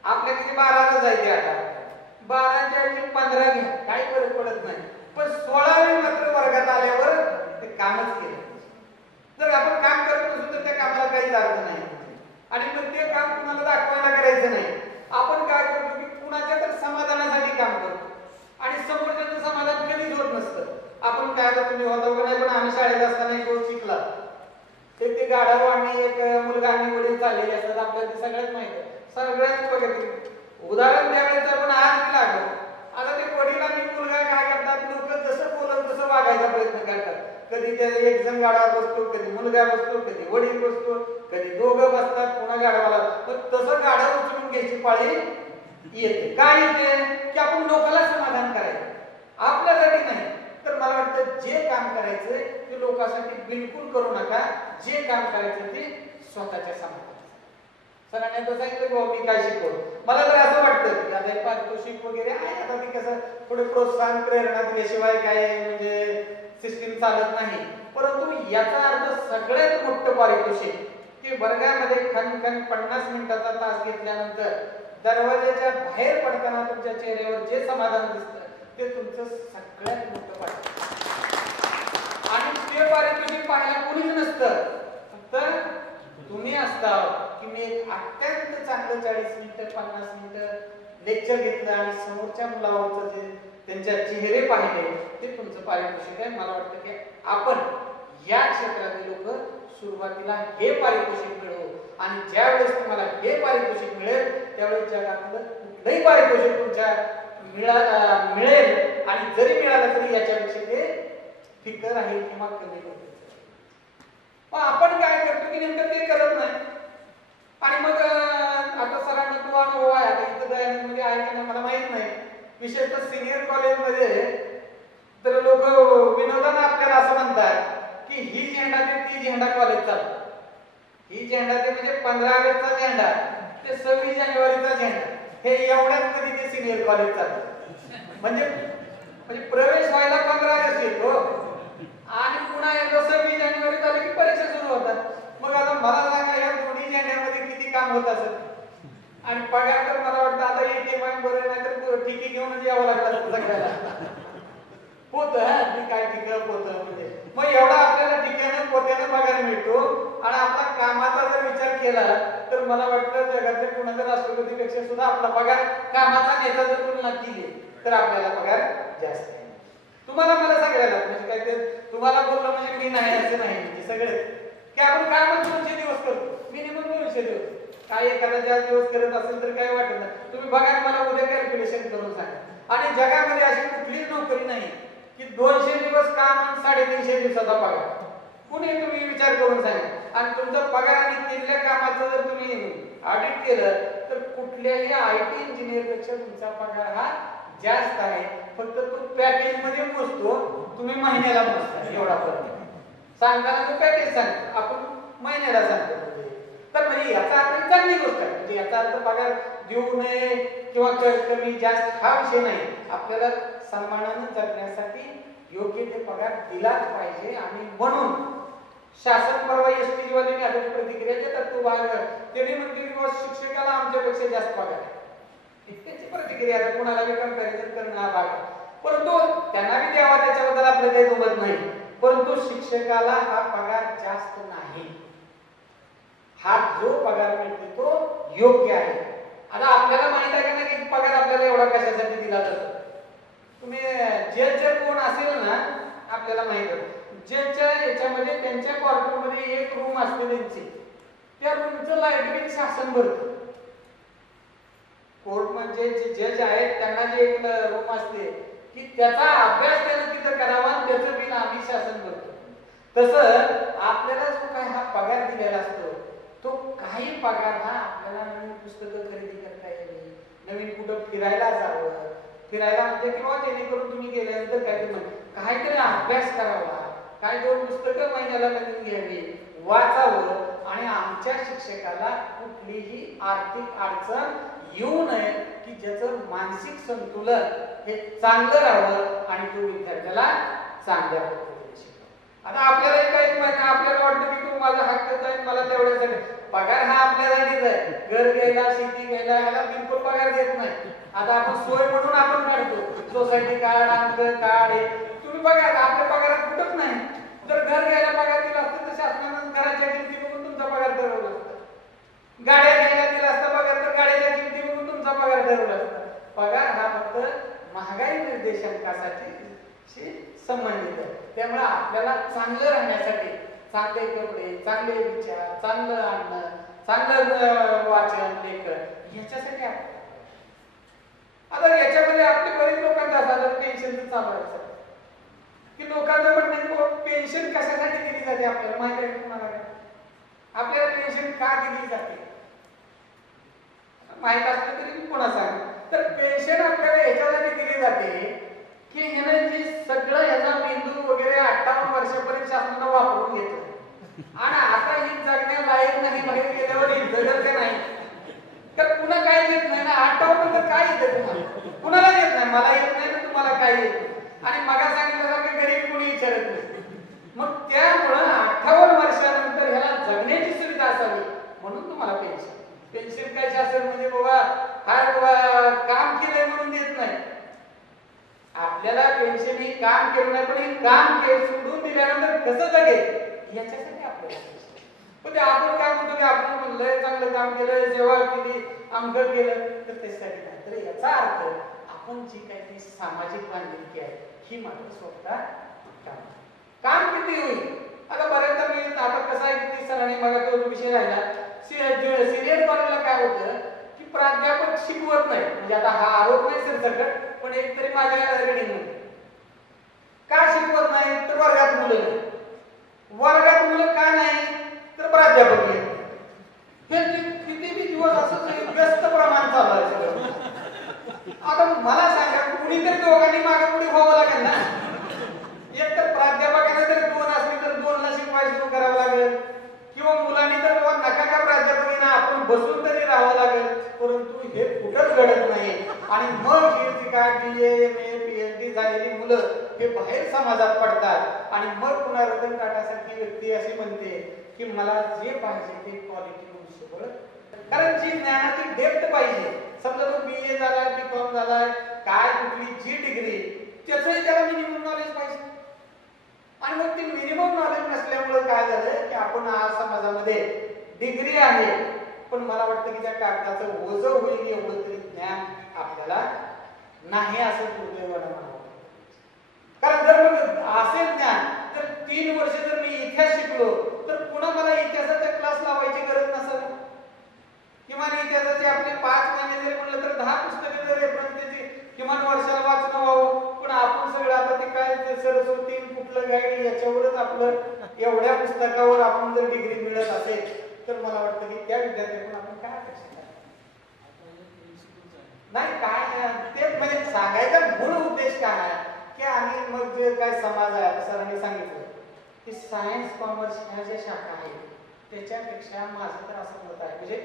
आपल्या किती 12ला जायचे, आता 12च्या ऐवजी 15 घ्या, काही फरक पडत नाही, पण 16वी मात्र वर्गात आल्यावर ते कामच केलं. जर आपण काम करत नसू तर त्या कामाला काहीच अर्थ नाही आणि मग ते काम कुणाला दाखवायला करायचं नाही. आपण काय करतो की कुणाच्या तर समाधानासाठी काम करतो आणि समोरच्याचं समाधान कधीच होत नसतं. आपण काय होतं तुम्ही होता का नाही, पण आम्ही शाळेत असताना एक गोष्ट शिकला, ते गाढव आणि एक मुलगा आणि वडील चाललेले असतात, आपल्याला ते सगळ्यात माहिती आहे. सगळ्यात बघितलं उदाहरण त्यावेळेस आपण आज लागलो. आता ते वडील आणि मुलगा काय करतात, लोक जसं बोलत तसं वागायचा प्रयत्न करतात. कधी त्या एक जण गाढवावर बसतो, कधी मुलगा बसतो, कधी वडील बसतो, कधी दोघं बसतात, पुन्हा गाढवाला. तर तसं गाढव उचलून घ्यायची पाळी येते. काय येते की आपण लोकांना समाधान करायचं, आपल्यासाठी नाही. तर मला वाटतं जे काम करायचं ते लोकांसाठी बिलकुल करू नका, जे काम करायचं ते स्वतःच्या समाधान. सरांनी आता सांगितलं की मी काय शिकवतो, मला तर असं वाटतं की आता पारितोषिक वगैरे आहे, आता ते कसं थोडे प्रोत्साहन प्रेरणा दिल्याशिवाय काय म्हणजे सिस्टीम चालत नाही. परंतु याचा अर्थ सगळ्यात मोठं पारितोषिक की वर्गामध्ये खनखन 50 मिनिटाचा तास घेतल्यानंतर दरवाजाच्या बाहेर पडताना तुमच्या चेहऱ्यावर जे समाधान दिसतं ते तुमचं सगळ्यात मोठं पारितोषिक. आणि ते पारितोषिक पाहायला कोणीच नसतं, फक्त तुम्ही असता की मी एक अत्यंत चांगलं 40 मिनिटं 50 मिनिटं लेक्चर घेतलं आणि समोरच्या मुलावरचं जे त्यांच्या चेहरे पाहिले ते तुमचं पारितोषिक आहे. मला वाटतं की आपण या क्षेत्रातले लोक सुरुवातीला हे पारितोषिक मिळवू आणि ज्या वेळेस तुम्हाला हे पारितोषिक मिळेल त्यावेळेस जगातलं कुठलंही पारितोषिक तुमच्या मिळेल आणि जरी मिळालं तरी याच्यापेक्षा ते फिकर आहे किंवा कमी होईल. मग आपण काय करतो की नेमकं ते करत नाही. आणि मग आता सरांना तो अनुभव आहे, आता इथं दयानंदमध्ये आहे की नाही मला माहित नाही, विशेषतः सिनियर कॉलेजमध्ये तर लोक विनोदानं आपल्याला असं म्हणतात की ही झेंडा ते ती झेंडा कॉलेज चालतो. ही झेंडा ते म्हणजे 15 ऑगस्टचा झेंडा ते 26 जानेवारीचा झेंडा, हे एवढ्याच कधी ते सिनियर कॉलेज चालतं. म्हणजे प्रवेश व्हायला 15 ऑगस्ट येतो आणि पुन्हा एकदा 26 जानेवारी झाली की परीक्षा सुरू होतात. मग आता मला सांगा या दोन्ही झेंड्या सगळ्याला पोत मी काय टिकं पोत म्हणजे मग एवढा आपल्याला टिक्यानं पोत्यानं पगार मिळतो आणि आपला कामाचा जर विचार केला तर मला वाटतं जगातल्या कोणाच्या राष्ट्रपतीपेक्षा सुद्धा आपला पगार कामाचा नेता जर तुलना केली तर आपल्याला पगार जास्त आहे. तुम्हाला मला सगळ्याला म्हणजे काय ते तुम्हाला बोललं म्हणजे मी नाही असं नाही सगळे की आपण कामच 200 दिवस करतो मिनिमम 200 दिवस काय एखादा जास्त दिवस करत असेल तर काय वाटत नाही. तुम्ही बघा मला उद्या कॅल्क्युलेशन करून सांगा आणि जगामध्ये अशी कुठलीच नोकरी नाही की 200 दिवस काम आणि 350 दिवसाचा पगार. कुणी तुम्ही विचार करून सांगा आणि तुमचा पगार आणि केलेल्या कामाचं जर तुम्ही ऑडिट केलं तर कुठल्याही IT इंजिनियर पेक्षा तुमचा पगार हा जास्त आहे. फक्त तो पॅकेज मध्ये मोजतो तुम्ही महिन्याला मोजता एवढा फरक सांगताना तो पॅकेज सांगतो आपण महिन्याला सांगतो. तर म्हणजे याचा अर्थ चांगली गोष्ट आहे म्हणजे याचा अर्थ पगार देऊ नये किंवा कमी जास्त हा विषय नाही. आपल्याला सन्मानाने जगण्यासाठी योग्य ते पगार दिलाच पाहिजे आणि म्हणून शासन परवा एसटी वाल्यांनी आलेली प्रतिक्रिया देतात तो भाग त्यांनी म्हटले की शिक्षकाला आमच्यापेक्षा जास्त पगार आहे. इतक्याची प्रतिक्रिया आहे कुणाला बी कंपॅरिझन करणं हा भाग परंतु त्यांना बी द्यावा त्याच्याबद्दल आपलं काही दुमत नाही परंतु शिक्षकाला हा पगार जास्त नाही. हा जो पगार मिळतो तो योग्य आहे. आता आपल्याला माहित आहे का नाही की पगार आपल्याला एवढा कशासाठी दिला जातो. तुम्ही जेलचे कोण असेल ना आपल्याला माहित आहे जेलच्या याच्यामध्ये त्यांच्या क्वार्टरमध्ये एक रूम असते त्यांची त्या रूमचं लाईट बिल शासन भरतं. कोर्ट म्हणजे जे जज आहेत त्यांना जे एक रूम असते की त्याचा अभ्यास त्यानं तिथं करावा त्याचं बिल आम्ही शासन भरतो. तसं आपल्याला जो काही हा पगार दिलेला असतो तो काही पगार हा आपल्याला नवीन पुस्तकं खरेदी करता यावी नवीन कुठं फिरायला जावं फिरायला म्हणजे किंवा जेणेकरून तुम्ही गेल्यानंतर काहीतरी अभ्यास करावा काय दोन पुस्तकं महिन्याला नवीन घ्यावी वाचावं आणि आमच्या शिक्षकाला कुठलीही आर्थिक अडचण येऊ नये की ज्याचं मानसिक संतुलन हे चांगलं राहावं आणि तो विद्यार्थ्याला चांगल्या पद्धतीने शिकवा. आता आपल्याला काही माहिती आपल्याला वाटतं की तो माझा हक्क आहे मला तेवढ्यासाठी पगार हा आपल्यासाठीच आहे. घर घ्यायला शेती घ्यायला याला बिलकुल पगार देत नाही. आता आपण सोय म्हणून आपण काढतो सोसायटी कार्ड आमचं कार्ड हे तुम्ही बघा आपल्या पगारात कुठंच नाही. जर घर घ्यायला पगार दिला असतं तर शासनानं घराच्या किमती बघून तुमचा पगार ठरवला असता. गाड्या घ्यायला दिला असता पगार तर गाड्याच्या किमती बघून तुमचा पगार ठरवला असता. पगार हा फक्त महागाई निर्देशांकासाठी संबंधित आहे. त्यामुळे आपल्याला चांगलं राहण्यासाठी चांगले कपडे चांगले विचार चांगलं अन्न चांगलं वाचन लेखन याच्यासाठी आता याच्यामध्ये आपले बरेच लोकांचं असं पेन्शनचं चालू आहे की लोकांचं म्हणणं पेन्शन कशासाठी दिली जाते आपल्याला माहिती आहे तुम्हाला आपल्याला पेन्शन का दिली जाते माहित असलं तरी मी पुन्हा सांग तर पेन्शन आपल्याला याच्यासाठी दिली जाते की ह्यानं जी सगळं ह्याचा मेंदू वगैरे 58 वर्षापर्यंत शासनानं वापरून घेतो आणि आता ही जगण्यालायक नाही बाहेर गेल्यावर ही जगत नाही तर पुन्हा काय येत नाही ना 58 नंतर काय येतं तुम्हाला कुणाला येत नाही मला येत नाही तर तुम्हाला काय येत आणि मगा सांगितलं गरीब कोणी विचारत नाही. मग त्यामुळं 58 वर्षानंतर ह्याला जगण्याची सुविधा असावी म्हणून तुम्हाला पेन्शन काय शासन म्हणजे बाबा हा काम केलंय म्हणून देत नाही. आपल्याला पेन्शन ही काम केलं नाही पण हे काम सोडून दिल्यानंतर कसं जगेल याच्यासाठी आपल्याला पण आपण काय म्हणतो की आपण म्हणलंय चांगलं काम केलं सेवा केली आमचं केलं तर त्याच्यासाठी नाही. तर याचा अर्थ आपण जी काही सामाजिक बांधिलकी आहे ही मात्र स्वतः काम किती होईल. आता बऱ्याचदा मी आता कसं आहे की सरांनी मला तो विषय राहिला सिनियर कॉलेजला काय होतं की प्राध्यापक शिकवत नाही म्हणजे आता हा आरोप नाही सर सकट पण एक तरी माझ्या रिडिंग मध्ये का शिकवत नाही तर वर्गात मुलं का नाही तर प्राध्यापक किती दिवस असं व्यस्त प्रमाण चालू आहे सगळं. आता मला सांगा कुणीतरी दोघांनी मागे पुढे व्हावं लागेल ना. एक तर प्राध्यापकांना जर 2 असली तर 2ला शिकवायला सुरू करावं लागेल किंवा मुलांनी तर नका का प्राध्यापकीना आपण बसून तरी राहावं लागेल. परंतु हे कुठंच घडत नाही आणि मग शिक्षिका BA MA PhD झालेली मुलं हे बाहेर समाजात पडतात आणि मग पुन्हा रतन टाटासारखी व्यक्ती अशी म्हणते की मला जे पाहिजे ते क्वालिटी मनुष्यबळ कारण जी ज्ञानाची डेप्थ पाहिजे, समजा तो BA झालाय, BCom झालाय, काय कुठली जी डिग्री, त्याचंही त्याला मिनिमम नॉलेज पाहिजे. आणि मग ती मिनिमम नॉलेज नसल्यामुळे काय झालं की आपण आज समाजामध्ये डिग्री आहे पण मला वाटतं की त्या कागदाचं ओझं होईल एवढं तरी ज्ञान आपल्याला नाही असं दुर्दैवानं म्हणावं. कारण जर मग असेल ज्ञान तर 3 वर्ष जर मी इतिहास शिकलो तर पुन्हा मला इतिहासाचा क्लास लावायची गरज नसेल. किमान इतिहासाचे आपले 5 महिने जरी म्हणलं तर 10 पुस्तके जर रेफरन्स त्याची किमान वर्षाला वाचणं व्हावं. पण आपण सगळं आता ते काय ते सरस्वती कुठलं गाईड याच्यावरच आपलं एवढ्या पुस्तकावर आपण जर डिग्री मिळत असेल तर मला वाटतं की त्या विद्यार्थ्यांकडून आपण काय अपेक्षा नाही काय ते म्हणजे सांगायचा मूळ उद्देश काय आहे की आणि मग जे काय समाज आहे सरांनी सांगितलं की सायन्स कॉमर्स ह्या ज्या शाखा आहेत त्याच्यापेक्षा माझं तर असं मत आहे म्हणजे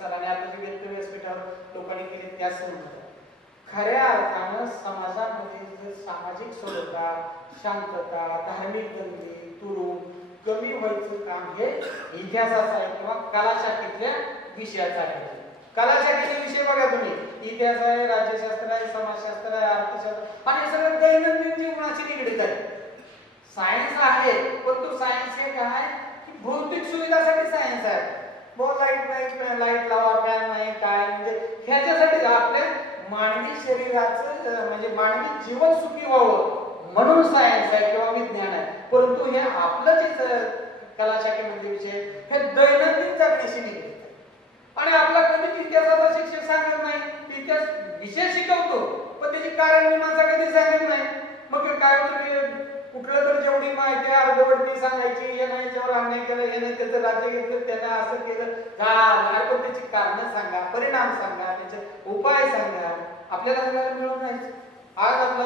सरांनी आता जे व्यक्त व्यासपीठावर लोकांनी केले त्याच म्हणतात खऱ्या अर्थानं समाजामध्ये जर सामाजिक सुरक्षा, शांतता, धार्मिक दंगे, तुरुंग कमी व्हायचं काम हे इतिहासाचं आहे किंवा कला शाखेतल्या विषयाचं आहे. कला शाखेचे विषय बघा तुम्ही, इतिहास आहे, राज्यशास्त्र आहे, समाजशास्त्र आहे, अर्थशास्त्र आणि सगळं दैनंदिन जीवनाशी निगडीत आहे. सायन्स आहे पण तो सायन्स हे काय की भौतिक सुविधासाठी सायन्स आहे. लाईट नाही, लाईट लावा, फॅन नाही, काय म्हणजे ह्याच्यासाठी आपल्या मानवी शरीराचं म्हणजे मानवी जीवन सुखी व्हावं म्हणून सायन्स आहे किंवा विज्ञान आहे. परंतु हे आपलं जे कला शाखेमध्ये विषय हे दैनंदिन जगण्याशी निगडीत आणि आपला कधीच इतिहासाचा शिक्षक सांगत नाही. इतिहास विषय शिकवतो पण त्याची कारण मीमांसा कधी सांगत नाही. मग काय होतं कुठलं तर जेवढी माहिती अर्धवट सांगायची हे नाही ज्यावर अन्याय केलं हे नाही त्याचं राज्य घेतलं त्यानं असं केलं पण त्याची कारणं सांगा, परिणाम सांगा, त्याचे उपाय सांगा. आपल्याला सगळ्याला मिळून नाही. आज आपला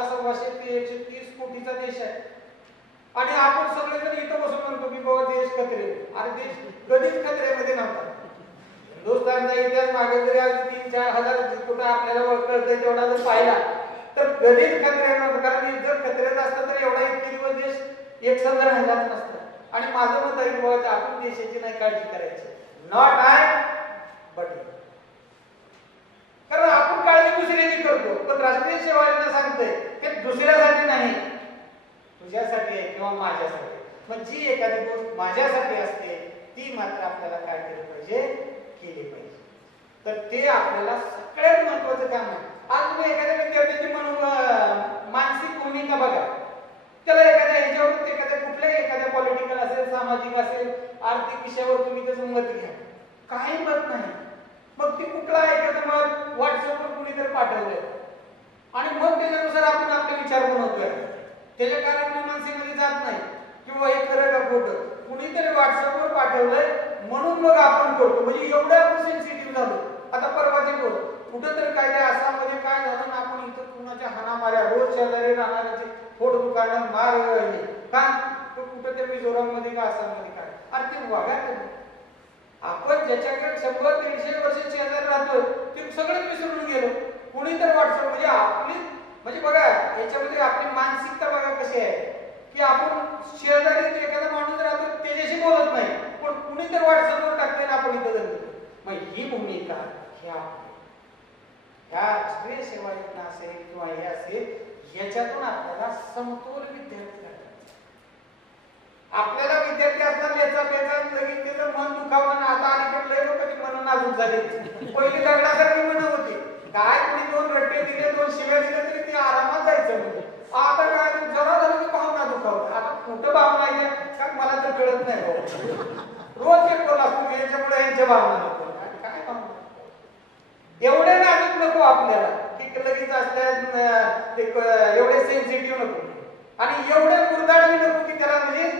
130 कोटीचा देश आहे आणि आपण सगळेजण इथं बसून म्हणतो की बाबा देश खतरे. अरे देश कधीच खतऱ्यामध्ये नव्हता. हिंदुस्थानचा इतिहास मागे जरी आज 3-4 हजार कुठं आपल्याला कळतंय तेवढा जर पाहिला तर कधीच खतऱ्यात नव्हतं. कारण जर खतऱ्यात असतं तर एवढा इतके दिवस देश एकसंध राहिलाच नसता. आणि माझं मत आहे की बाबा आपण देशाची नाही काळजी करायची. नॉट आय बट कारण आपण काळजी दुसऱ्याची करतो पण राष्ट्रीय सेवा योजना सांगते ते दुसऱ्यासाठी नाही तुझ्यासाठी आहे किंवा माझ्यासाठी. मग जी एखादी गोष्ट माझ्यासाठी असते ती मात्र आपल्याला काय केलं पाहिजे, केली पाहिजे. तर ते आपल्याला सगळ्यात महत्वाचं काम आहे. आज तुम्ही एखाद्या विद्यार्थ्याची म्हणून मानसिक भूमिका बघा, त्याला एखाद्या ह्याच्यावर एखाद्या कुठल्याही एखाद्या पॉलिटिकल असेल, सामाजिक असेल, आर्थिक विषयावर तुम्ही त्याचं मत घ्या, काही मत नाही. मग ती कुठला एखादं मत व्हॉट्सअपवर कुणीतरी पाठवलंय आणि मग त्याच्यानुसार आपण आपले विचार बनवतोय. त्याच्या कारण मीमांसेमध्ये जात नाही किंवा हे खरं का खोटं, कुणीतरी व्हॉट्सअपवर पाठवलंय म्हणून मग आपण करतो. म्हणजे एवढं आपण सेन्सिटिव्ह झालो. आता परवाची गोष्ट कुठं तरी काय काय आसाममध्ये काय झालं ना आपण इथं कुणाच्या हाणामाऱ्या रोज शेजारी राहणाऱ्याचे फोड दुकानं मार का कुठं ते मिझोराम मध्ये का आसाममध्ये काय अरे ते बघा आपण ज्याच्याकडे 100-150 वर्ष शेजारी राहतो ते सगळंच विसरून गेलो. कुणी तर व्हॉट्सअप म्हणजे आपली म्हणजे बघा याच्यामध्ये आपली मानसिकता बघा कशी आहे की आपण शेजारी एखादा माणूस राहतो त्याच्याशी बोलत नाही पण कुणी तर व्हॉट्सअपवर टाकते ना आपण इथं जातो. मग ही भूमिका ह्या राष्ट्रीय सेवा योजना असेल किंवा हे असेल याच्यातून आपल्याला समतोल विद्यार्थी करायचा. आपल्याला विद्यार्थी असताना याचा लगेच त्याचं मन दुखावलं ना. आता अलीकडे लय लोकांची मन नाजूक झाली. पहिली दगडासारखी मन होती काय कोणी 2 रट्टे दिले 2 शिव्या दिल्या तरी ते आरामात जायचं म्हणजे. आता काय जरा झालं की भावना दुखावलं. आता कुठं भावना आहे का मला तर कळत नाही. रोज एक बोल असतो याच्यामुळे यांच्या भावना नको काय भावना एवढे नाजूक नको आपल्याला की लगेच असल्या एवढे सेन्सिटिव्ह नको आणि एवढे मुरगाळवी नको की त्याला म्हणजे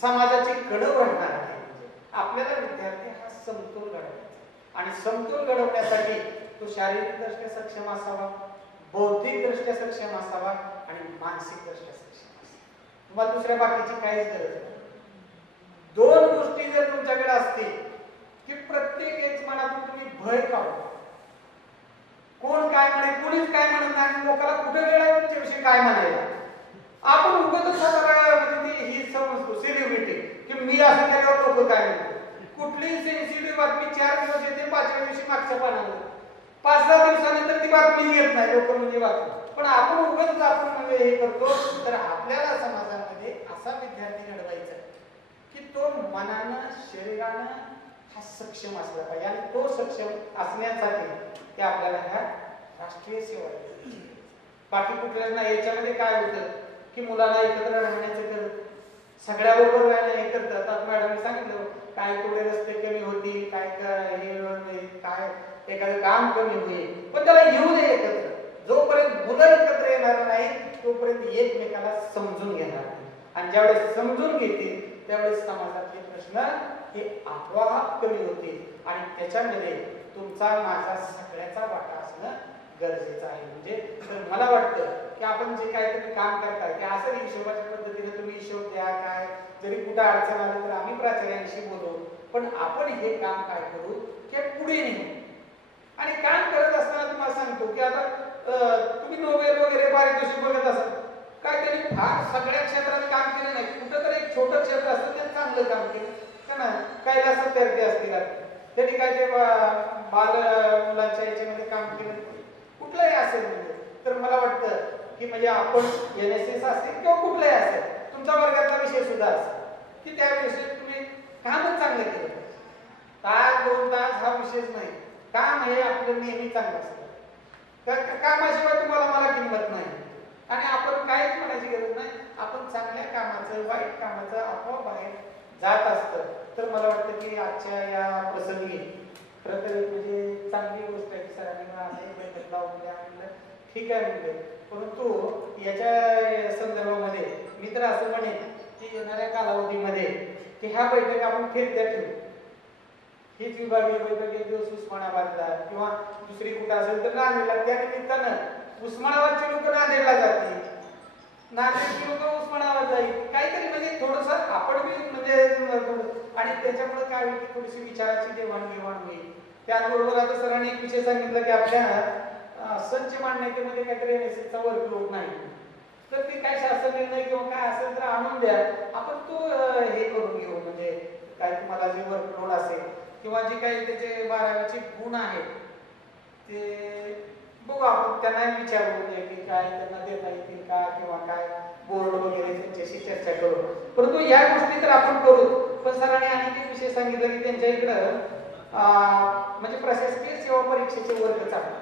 समाजाची कणव राहणार आहे. आपल्याला विद्यार्थी हा समतोल घडवायचा आणि समतोल घडवण्यासाठी तो शारीरिकदृष्ट्या सक्षम असावा, बौद्धिकदृष्ट्या सक्षम असावा आणि मानसिकदृष्ट्या सक्षम असावा. तुम्हाला दुसऱ्या बाकीची काहीच गरज नाही. 2 गोष्टी जर तुमच्याकडे असतील की प्रत्येक एक मनातून तुम्ही भय काढू कोण काय म्हणेल कोणीच काय म्हणत नाही. लोकांना कुठे वेळ आहे तुमच्याविषयी काय म्हणायला. आपण उगतच म्हणजे ही समजतो सेलिब्रिटी की मी असं केल्यावर लोक काय म्हणतात कुठलीही सेन्सिटिव्ह बातमी 4 दिवस येते, 5व्या दिवशी मागच्या पानावर, 5-6 दिवसानंतर ती बातमी येत नाही, लोक म्हणजे बातमी. पण आपण उगाच आपण म्हणजे हे करतो. तर आपल्याला समाजामध्ये असा विद्यार्थी घडवायचा की तो मनानं शरीरानं हा सक्षम असला पाहिजे. आणि तो सक्षम असण्यासाठी ते आपल्याला ह्या राष्ट्रीय सेवा बाकी कुठल्या नाही. याच्यामध्ये काय होतं की मुलाला एकत्र राहण्याचं कर, सगळ्याबरोबर राहायला हे करतात. आता मॅडमने सांगितलं काय थोडे रस्ते कमी होतील, काय काय एखादं काम कमी होईल, पण त्याला येऊ नये एकत्र. जोपर्यंत मुलं एकत्र येणार नाहीत तोपर्यंत एकमेकाला समजून घेणार नाही. आणि ज्यावेळेस समजून घेतील त्यावेळेस समाजातले प्रश्न हे आपोआप कमी होतील. आणि त्याच्यामध्ये तुमचा माझा सगळ्याचा वाटा असणं गरजेचं आहे. म्हणजे तर मला वाटतं की आपण जे काय तुम्ही काम करताय ते असं हिशोबाच्या पद्धतीने तुम्ही हिशोब द्या. काय जरी कुठं अडचण आलं तर आम्ही प्राचार्यांशी बोलू, पण आपण हे काम काय करू की पुढे नेऊ. आणि काम करत असताना तुम्हाला सांगतो की आता तुम्ही नोबेल वगैरे पारितोषिक बघत असाल, काय त्यांनी फार सगळ्या क्षेत्रात काम केलं नाही. कुठं तर एक छोटं क्षेत्र असतं त्यांनी चांगलं काम केलं का नाही. कैलास सत्यार्थी असतील त्यांनी काय ते बाल मुलांच्या याच्यामध्ये काम केलं, कुठलंही असेल. म्हणजे तर मला वाटतं की म्हणजे आपण NSS असेल किंवा कुठलंही असेल, तुमच्या वर्गातला विषय सुद्धा असेल की त्या विषयी तुम्ही कामच चांगलं केलं पाहिजे. तास 2 तास हा विषयच नाही. काम हे आपलं नेहमी चांगलं असतं. कामाशिवाय तुम्हाला मला किंमत नाही. आणि आपण काहीच म्हणायची गरज नाही. आपण चांगल्या कामाचं वाईट कामाचं आपोआप बाहेर जात असतं. तर मला वाटतं की आजच्या या प्रसंगी प्रत्येक म्हणजे चांगली गोष्ट आहे की सरांनी बैठक लावून द्या म्हणलं, ठीक आहे म्हणलं. परंतु याच्या संदर्भामध्ये मी तर असं म्हणेन की येणाऱ्या कालावधीमध्ये की ह्या बैठक आपण फिरत्या ठेवू. हीच विभागीय बैठक एक दिवस उस्मानाबादला किंवा दुसरी कुठं असेल तर नांदेडला, त्या निमित्तानं उस्मानाबादची लोक नांदेडला जातील, नांदेडची लोक उस्मानाबाद जाईल, काहीतरी म्हणजे थोडंसं आपण बी म्हणजे. आणि त्याच्यामुळे काय होईल की थोडीशी विचाराची देवाणघेवाण होईल. त्याचबरोबर आता सरांनी एक विषय सांगितलं की आपल्या संच मांडण्यामध्ये काहीतरी NSSचा वर्कलोड नाही, तर ते काय शासन निर्णय किंवा काय असेल तर आणून द्या, आपण तो हे करून घेऊ. म्हणजे काय तुम्हाला जे वर्कलोड असेल किंवा जे काही त्याचे 12वीचे गुण आहेत ते बघू, आपण त्यांना विचारू दे की काय त्यांना देता येतील का किंवा काय बोर्ड वगैरे त्यांच्याशी चर्चा करू. परंतु या गोष्टी तर आपण करू. पण सरांनी आणखी एक विषय सांगितलं की त्यांच्या इकडं म्हणजे प्रशासकीय सेवा परीक्षेचे वर्ग चालू.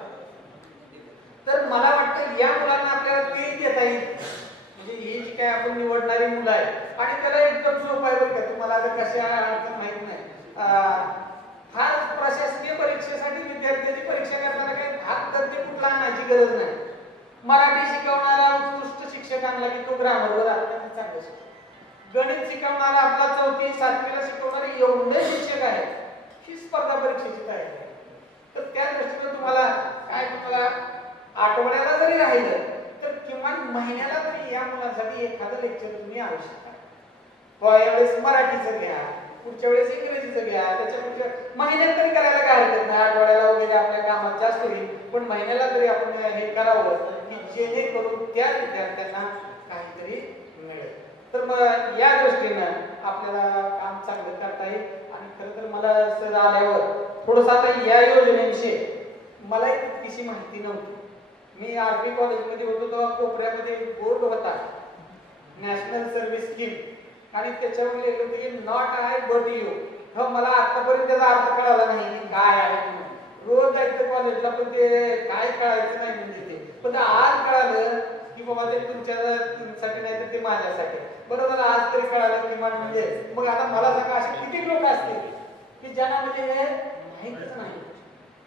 तर मला वाटतं या मुलांना आपल्याला ते देता येईल. म्हणजे ही जी काय आपण निवडणारी मुलं आहे आणि त्याला एकदम सोपं आहे बरं का. तुम्हाला आता कशा अडचण माहित नाही. हा प्रशासकीय परीक्षेसाठी विद्यार्थ्याची परीक्षा करताना काही भाग दर्जे कुठला आणायची गरज नाही. मराठी शिकवणारा उत्कृष्ट शिक्षक आणला की तो ग्रामरवर अत्यंत चांगला शिकतो. गणित शिकवणारा आपला 4थी 7वीला शिकवणारे एवढे शिक्षक आहेत, ही स्पर्धा परीक्षेची तयारी आहे. तर त्या दृष्टीने तुम्हाला आठवड्याला जरी राहिलं तर किमान महिन्याला तरी या मुलांसाठी एखादं लेक्चर तुम्ही आवश्यक आहे. यावेळेस मराठीचं घ्या, पुढच्या वेळेस इंग्रजीचं घ्या, त्याच्यापुढच्या महिन्यात तरी करायला काय हरकत नाही. आठवड्याला वगैरे आपल्या कामात जास्त होईल, पण महिन्याला तरी आपण हे करावं की जेणेकरून त्या विद्यार्थ्यांना काहीतरी मिळेल. तर मग या दृष्टीनं आपल्याला काम चांगलं करता येईल. आणि खरं तर मला सर आल्यावर थोडंसं आता या योजनेविषयी मला तितकीशी माहिती नव्हती. मी RP कॉलेजमध्ये होतो तेव्हा कोपऱ्यामध्ये बोर्ड होता नॅशनल सर्व्हिस स्कीम, आणि त्याच्यावर लिहिलं होतं की नॉट आय बट यू. हा मला आतापर्यंत त्याचा अर्थ कळाला नाही काय आहे म्हणून. रोज जायचं कॉलेजला पण ते काय कळायचं नाही म्हणजे ते. पण आज कळालं की बाबा ते तुमच्यासाठी नाही तर ते माझ्यासाठी. बरं मला आज तरी कळालं किमान. म्हणजे मग आता मला सांगा असे किती लोक असतील की ज्यांना म्हणजे हे माहीतच नाही.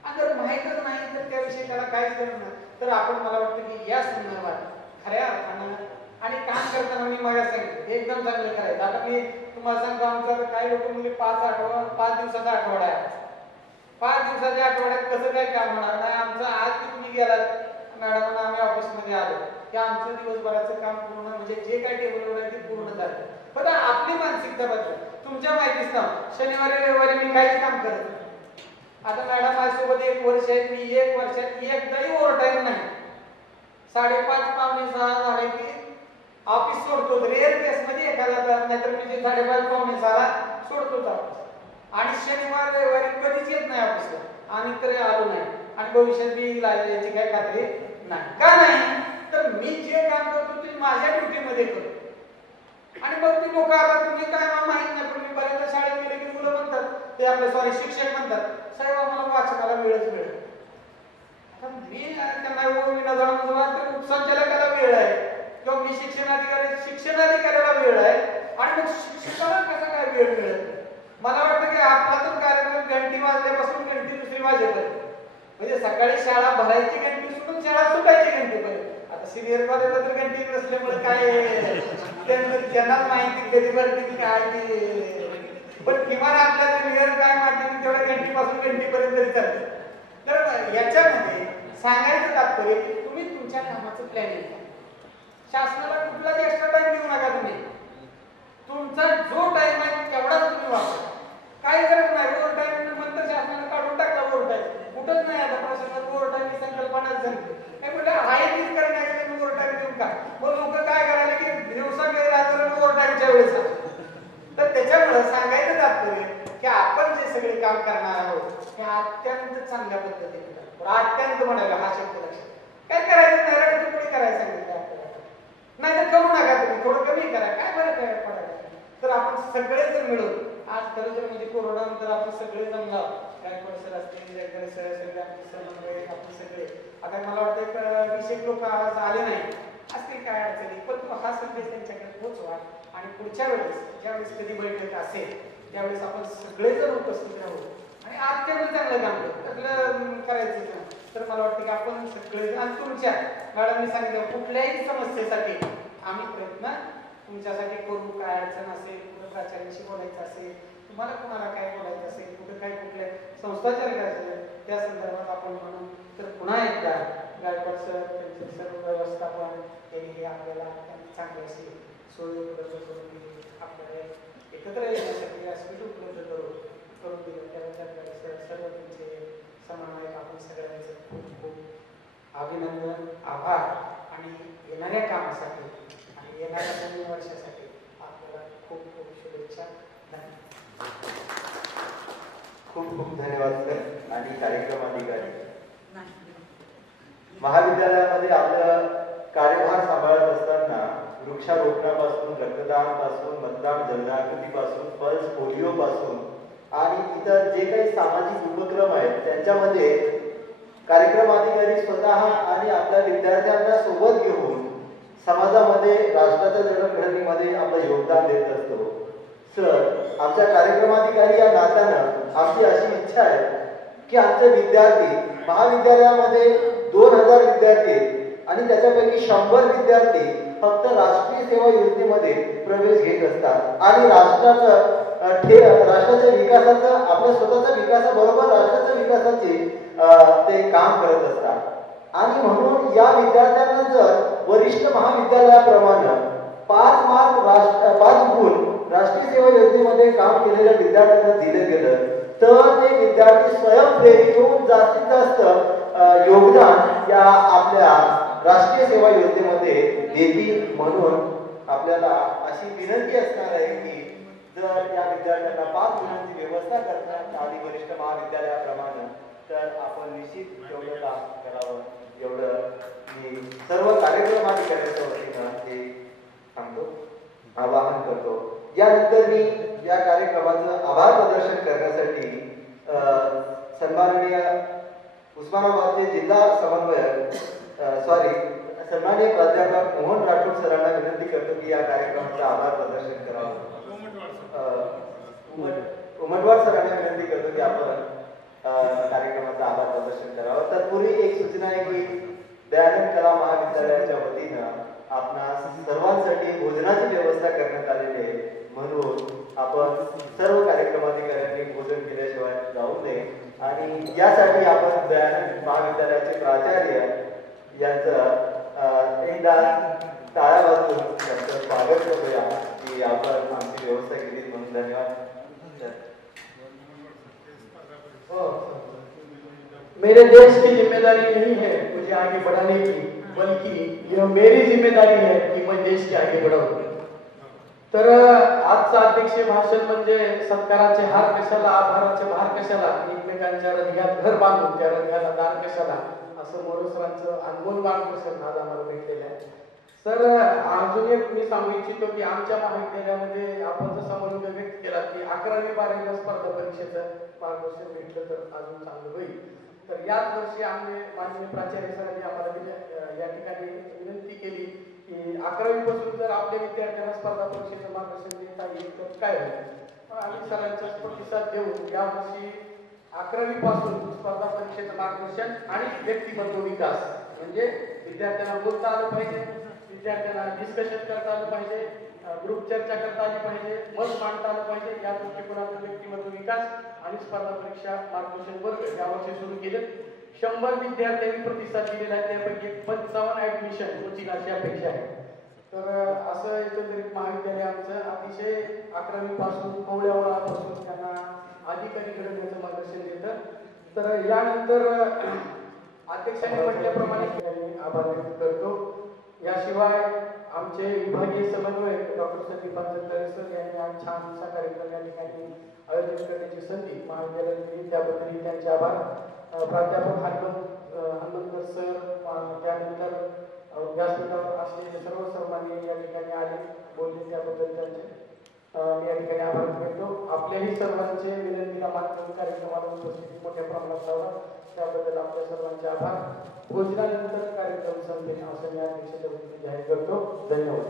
आणि जर माहीतच नाही तर त्याविषयी त्याला काहीच करणं नाही. तर आपण मला वाटतं की या संदर्भात खऱ्या अर्थानं आणि काम करताना मी मला सांगितलं एकदम चांगलं करायचं. आता मी तुम्हाला सांगतो आमचं काही लोक म्हणजे 5 दिवसाचा आठवडा आहे. 5 दिवसाच्या आठवड्यात कसं काय काम होणार नाही. आमचं आज की तुम्ही गेलात मॅडम आम्ही ऑफिसमध्ये आलो की आमचं दिवसभराचं काम पूर्ण म्हणजे जे काही टेबलवर आहे ते पूर्ण झालं. पण आपली मानसिकता बदल. तुमच्या माहितीच ना शनिवारी रविवारी मी काहीच काम करत नाही. आता मॅडम माझ्यासोबत 1 वर्ष आहे, मी 1 वर्षात एकदाही ओव्हरटाईम नाही. 5:30 पावणे 6 झाले की ऑफिस सोडतो. रेअर केस मध्ये एखादा नाहीतर म्हणजे 5:30 पावणे 6 सोडतोच ऑफिस. आणि शनिवार रविवारी कधीच येत नाही ऑफिसला आणि तरी आलो नाही आणि भविष्यात मी याची काही खात्री नाही. का नाही तर मी जे काम करतो ते माझ्या ड्युटीमध्ये करतो. आणि मग ती लोक आता तुम्ही काय मला माहित नाही पण मी बऱ्याचदा शाळेत गेले की मुलं म्हणतात ते आपले शिक्षक म्हणतात साहेब आम्हाला वाचनाला वेळच मिळत. मी त्यांना संचालकाला वेळ आहे किंवा मी शिक्षणाधिकाऱ्याला वेळ आहे आणि मग शिक्षकाला कसा काय वेळ मिळत. मला वाटतं की आपला तर कार्यक्रम घंटी वाजल्यापासून घंटी दुसरी वाजेपर्यंत म्हणजे सकाळी शाळा भरायची घंटी सुटून शाळा सुटायची घंटीपर्यंत. आता सिनियर कॉलेजला तर घंटी नसल्यामुळे काय त्यांनाच माहिती कधी भरती काय ते पण किमान आपल्या ज्युनियर काय माध्यमिक तेवढ्या घंटीपासून घंटीपर्यंत तरी चालते. तर याच्यामध्ये सांगायचं तात्पर्य की तुम्ही तुमच्या कामाचं प्लॅनिंग करा. शासनाला कुठलाच एक्स्ट्रा टाइम देऊ नका. तुम्ही तुमचा जो टाइम आहे तेवढाच तुम्ही वापरा. काही गरज नाही ओव्हर टाइम नंतर शासनाने काढून टाकला ओव्हर टाइम कुठंच नाही. आता प्रशासनात ओव्हर टाइम ही संकल्पनाच झाली काय म्हटलं आहे तीच करण्याचं तुम्ही ओव्हर टाइम देऊन का. मग लोक काय करायला की दिवसा वेळ राहतो ओव्हर टाइमच्या वेळेस. तर त्याच्यामुळे सांगायचं तात्पर्य की आपण जे सगळे काम करणार आहोत हे अत्यंत चांगल्या पद्धतीने अत्यंत म्हणायला हा शब्द लक्षात काय करायचं नाही रडकुपडी करायला सांगितलं आपल्याला. नाही तर करू नका तुम्ही थोडं कमी करा काय बरं काय पडायला. तर आपण सगळेजण मिळून आज खरं तर म्हणजे कोरोना नंतर आपण सगळे जमलो गायकवाड सर असतील जयकर सर सगळे आपले समन्वय आपले सगळे आता मला वाटतं 20 लोक आज आले नाही असतील काय अडचणी पण हा संदेश त्यांच्याकडे पोहोचवा आणि पुढच्या वेळेस ज्यावेळेस कधी बैठक असेल त्यावेळेस आपण सगळेजण उपस्थित राहू आणि अत्यंत चांगलं काम करू करायचं. तर मला वाटतं की आपण सगळे आणि तुमच्या मॅडमनी सांगितलं कुठल्याही समस्येसाठी आम्ही प्रयत्न तुमच्यासाठी करू. काय अडचण असेल कुठं प्राचार्याशी बोलायचं असेल तुम्हाला कोणाला काय बोलायचं असेल कुठं काय कुठल्या संस्थाचार करायचं त्या संदर्भात आपण म्हणून तर पुन्हा एकदा गायकवाड सर त्यांचे सर्व व्यवस्थापन त्यांनी आपल्याला चांगली अशी सोय उपलब्ध करून दिली. आपल्याला एकत्र येण्यासाठी व्यासपीठ उपलब्ध करून दिलं त्याबद्दल सर्व त्यांचे समन्वयक आपण सगळ्यांचं खूप खूप अभिनंदन आभार आणि येणाऱ्या कामासाठी आणि येणाऱ्या 2 वर्षासाठी आपल्याला खूप खूप शुभेच्छा. खूप खूप धन्यवाद सर. आणि कार्यक्रम अधिकारी महाविद्यालयामध्ये आपलं कार्यभार सांभाळत असताना वृक्षारोपणापासून रक्तदानापासून मतदान जनजागृतीपासून पल्स पोलिओ पासून आणि इतर जे काही सामाजिक उपक्रम आहेत त्यांच्यामध्ये कार्यक्रम अधिकारी स्वतः आणि आपल्या विद्यार्थ्यांना सोबत घेऊन समाजामध्ये राष्ट्राच्या जडणघडणीमध्ये आपलं योगदान देत असतो. सर आमच्या कार्यक्रमाधिकारी या नात्यानं आमची अशी इच्छा आहे की आमचे विद्यार्थी महाविद्यालयामध्ये 2000 विद्यार्थी आणि त्याच्यापैकी 100 विद्यार्थी फक्त राष्ट्रीय सेवा योजनेमध्ये प्रवेश घेत असतात आणि राष्ट्राच्या विकासाचं आपल्या स्वतःच्या विकासाबरोबर राष्ट्राच्या विकासाचे ते काम करत असतात. आणि म्हणून या विद्यार्थ्यांना जर वरिष्ठ महाविद्यालयाप्रमाणे 5 गुण राष्ट्रीय सेवा योजनेमध्ये काम केलेल्या विद्यार्थ्यांना दिले गेलं तर ते विद्यार्थी स्वयंप्रेरित होऊन जास्तीत जास्त योगदान या आपल्या राष्ट्रीय सेवा योजनेमध्ये देतील. म्हणून आपल्याला अशी विनंती असणार आहे की जर या विद्यार्थ्यांना 5 गुणांची व्यवस्था करतात आधी वरिष्ठ महाविद्यालयाप्रमाणे तर आपण निश्चित तेवढं काम करावं एवढं मी सर्व कार्यक्रम अधिकाऱ्यांच्या वतीनं हे सांगतो आवाहन करतो. यानंतर मी या कार्यक्रमाचं आभार प्रदर्शन करण्यासाठी सन्माननीय उस्मानाबादचे जिल्हा समन्वयक सन्माननीय प्राध्यापक मोहन राठोड सरांना विनंती करतो की या कार्यक्रमाचं आभार प्रदर्शन करावं. उमटवार सरांना विनंती करतो की आपण कार्यक्रमाचं आभार प्रदर्शन करावं. तत्पूर्वी एक सूचना आहे की दयानंद कला महाविद्यालयाच्या वतीनं आपणा सर्वांसाठी भोजनाची व्यवस्था करण्यात आलेली आहे. म्हणून आपण सर्व कार्यक्रमाधिकाऱ्यांनी भोजन केल्याशिवाय जाऊ नये आणि यासाठी आपण दयानंद महाविद्यालयाचे प्राचार्य यांचं एकदा टाळ्या वाजवून त्यांचं स्वागत करूया की आपण आमची व्यवस्था केली म्हणून. धन्यवाद. मेरे देश की जिम्मेदारी नहीं है मुझे आगे बढ़ाने की बल्कि यह मेरी जिम्मेदारी है कि मैं देश के आगे बढ़ाऊं. तर आजचं अध्यक्षीय भाषण म्हणजे सत्काराचे हार कशाला, आभाराचे भार कशाला, एकमेकांच्या हृदयात घर बांधून त्या हृदयाला दान कशाला, असं मोरे सरांचं अनमोल मार्गदर्शन आज आम्हाला भेटलेलं आहे. सर अजून एक मी सांगू इच्छितो की आमच्या महाविद्यालयामध्ये आपण जसा मनोगत व्यक्त केला की 11वी-12वीला स्पर्धा परीक्षेचं मार्गदर्शन भेटलं तर अजून चांगलं होईल. तर याच वर्षी आम्ही माननीय प्राचार्य सरांनी आम्हाला या ठिकाणी विनंती केली की 11वी पासून जर आपल्या विद्यार्थ्यांना स्पर्धा परीक्षेचं मार्गदर्शन देता येईल तर काय होईल. आम्ही सरांचा प्रतिसाद देऊन यावर्षी 11वी पासून स्पर्धा परीक्षेचं मार्गदर्शन आणि व्यक्तिमत्व विकास म्हणजे विद्यार्थ्यांना बोलता आलं पाहिजे, विद्यार्थ्यांना डिस्कशन करता आलं पाहिजे, ग्रुप चर्चा करता आली पाहिजे, मत मांडता आलं पाहिजे, या दृष्टिकोनातून व्यक्तिमत्व विकास आणि स्पर्धा परीक्षा मार्गदर्शन वर्ग यावर्षी सुरू केले. 100 विद्यार्थ्यांनी प्रतिसाद दिलेला आहे, त्यापैकी 55 ऍडमिशन होतील अशी अपेक्षा आहे. तर असं एकंदरीत महाविद्यालय आमचं अतिशय 11वी पासून कोवळ्यावळापासून त्यांना अधिकारी घडवण्याचं मार्गदर्शन देतं. तर यानंतर अध्यक्षांनी म्हटल्याप्रमाणे आभार व्यक्त करतो. याशिवाय आमचे विभागीय समन्वयक डॉक्टर संदीप पांजरकर सर यांनी आज छान असा कार्यक्रम या ठिकाणी आयोजित करण्याची संधी महाविद्यालयाला दिली, त्याबद्दल त्यांचे आभार. प्राध्यापक हनुमंत सर, त्यानंतर व्यासपीठावर असलेले सर्व सर्वांनी या ठिकाणी आले बोलले त्याबद्दल त्यांचे मी या ठिकाणी आभार करतो. आपल्याही सर्वांचे विनंतीला मान देऊन कार्यक्रमाला उपस्थिती मोठ्या प्रमाणात लावला त्याबद्दल आपल्या सर्वांचे आभार. भोजनानंतर कार्यक्रम संपेल असं मी अध्यक्षतेवरती जाहीर करतो. धन्यवाद.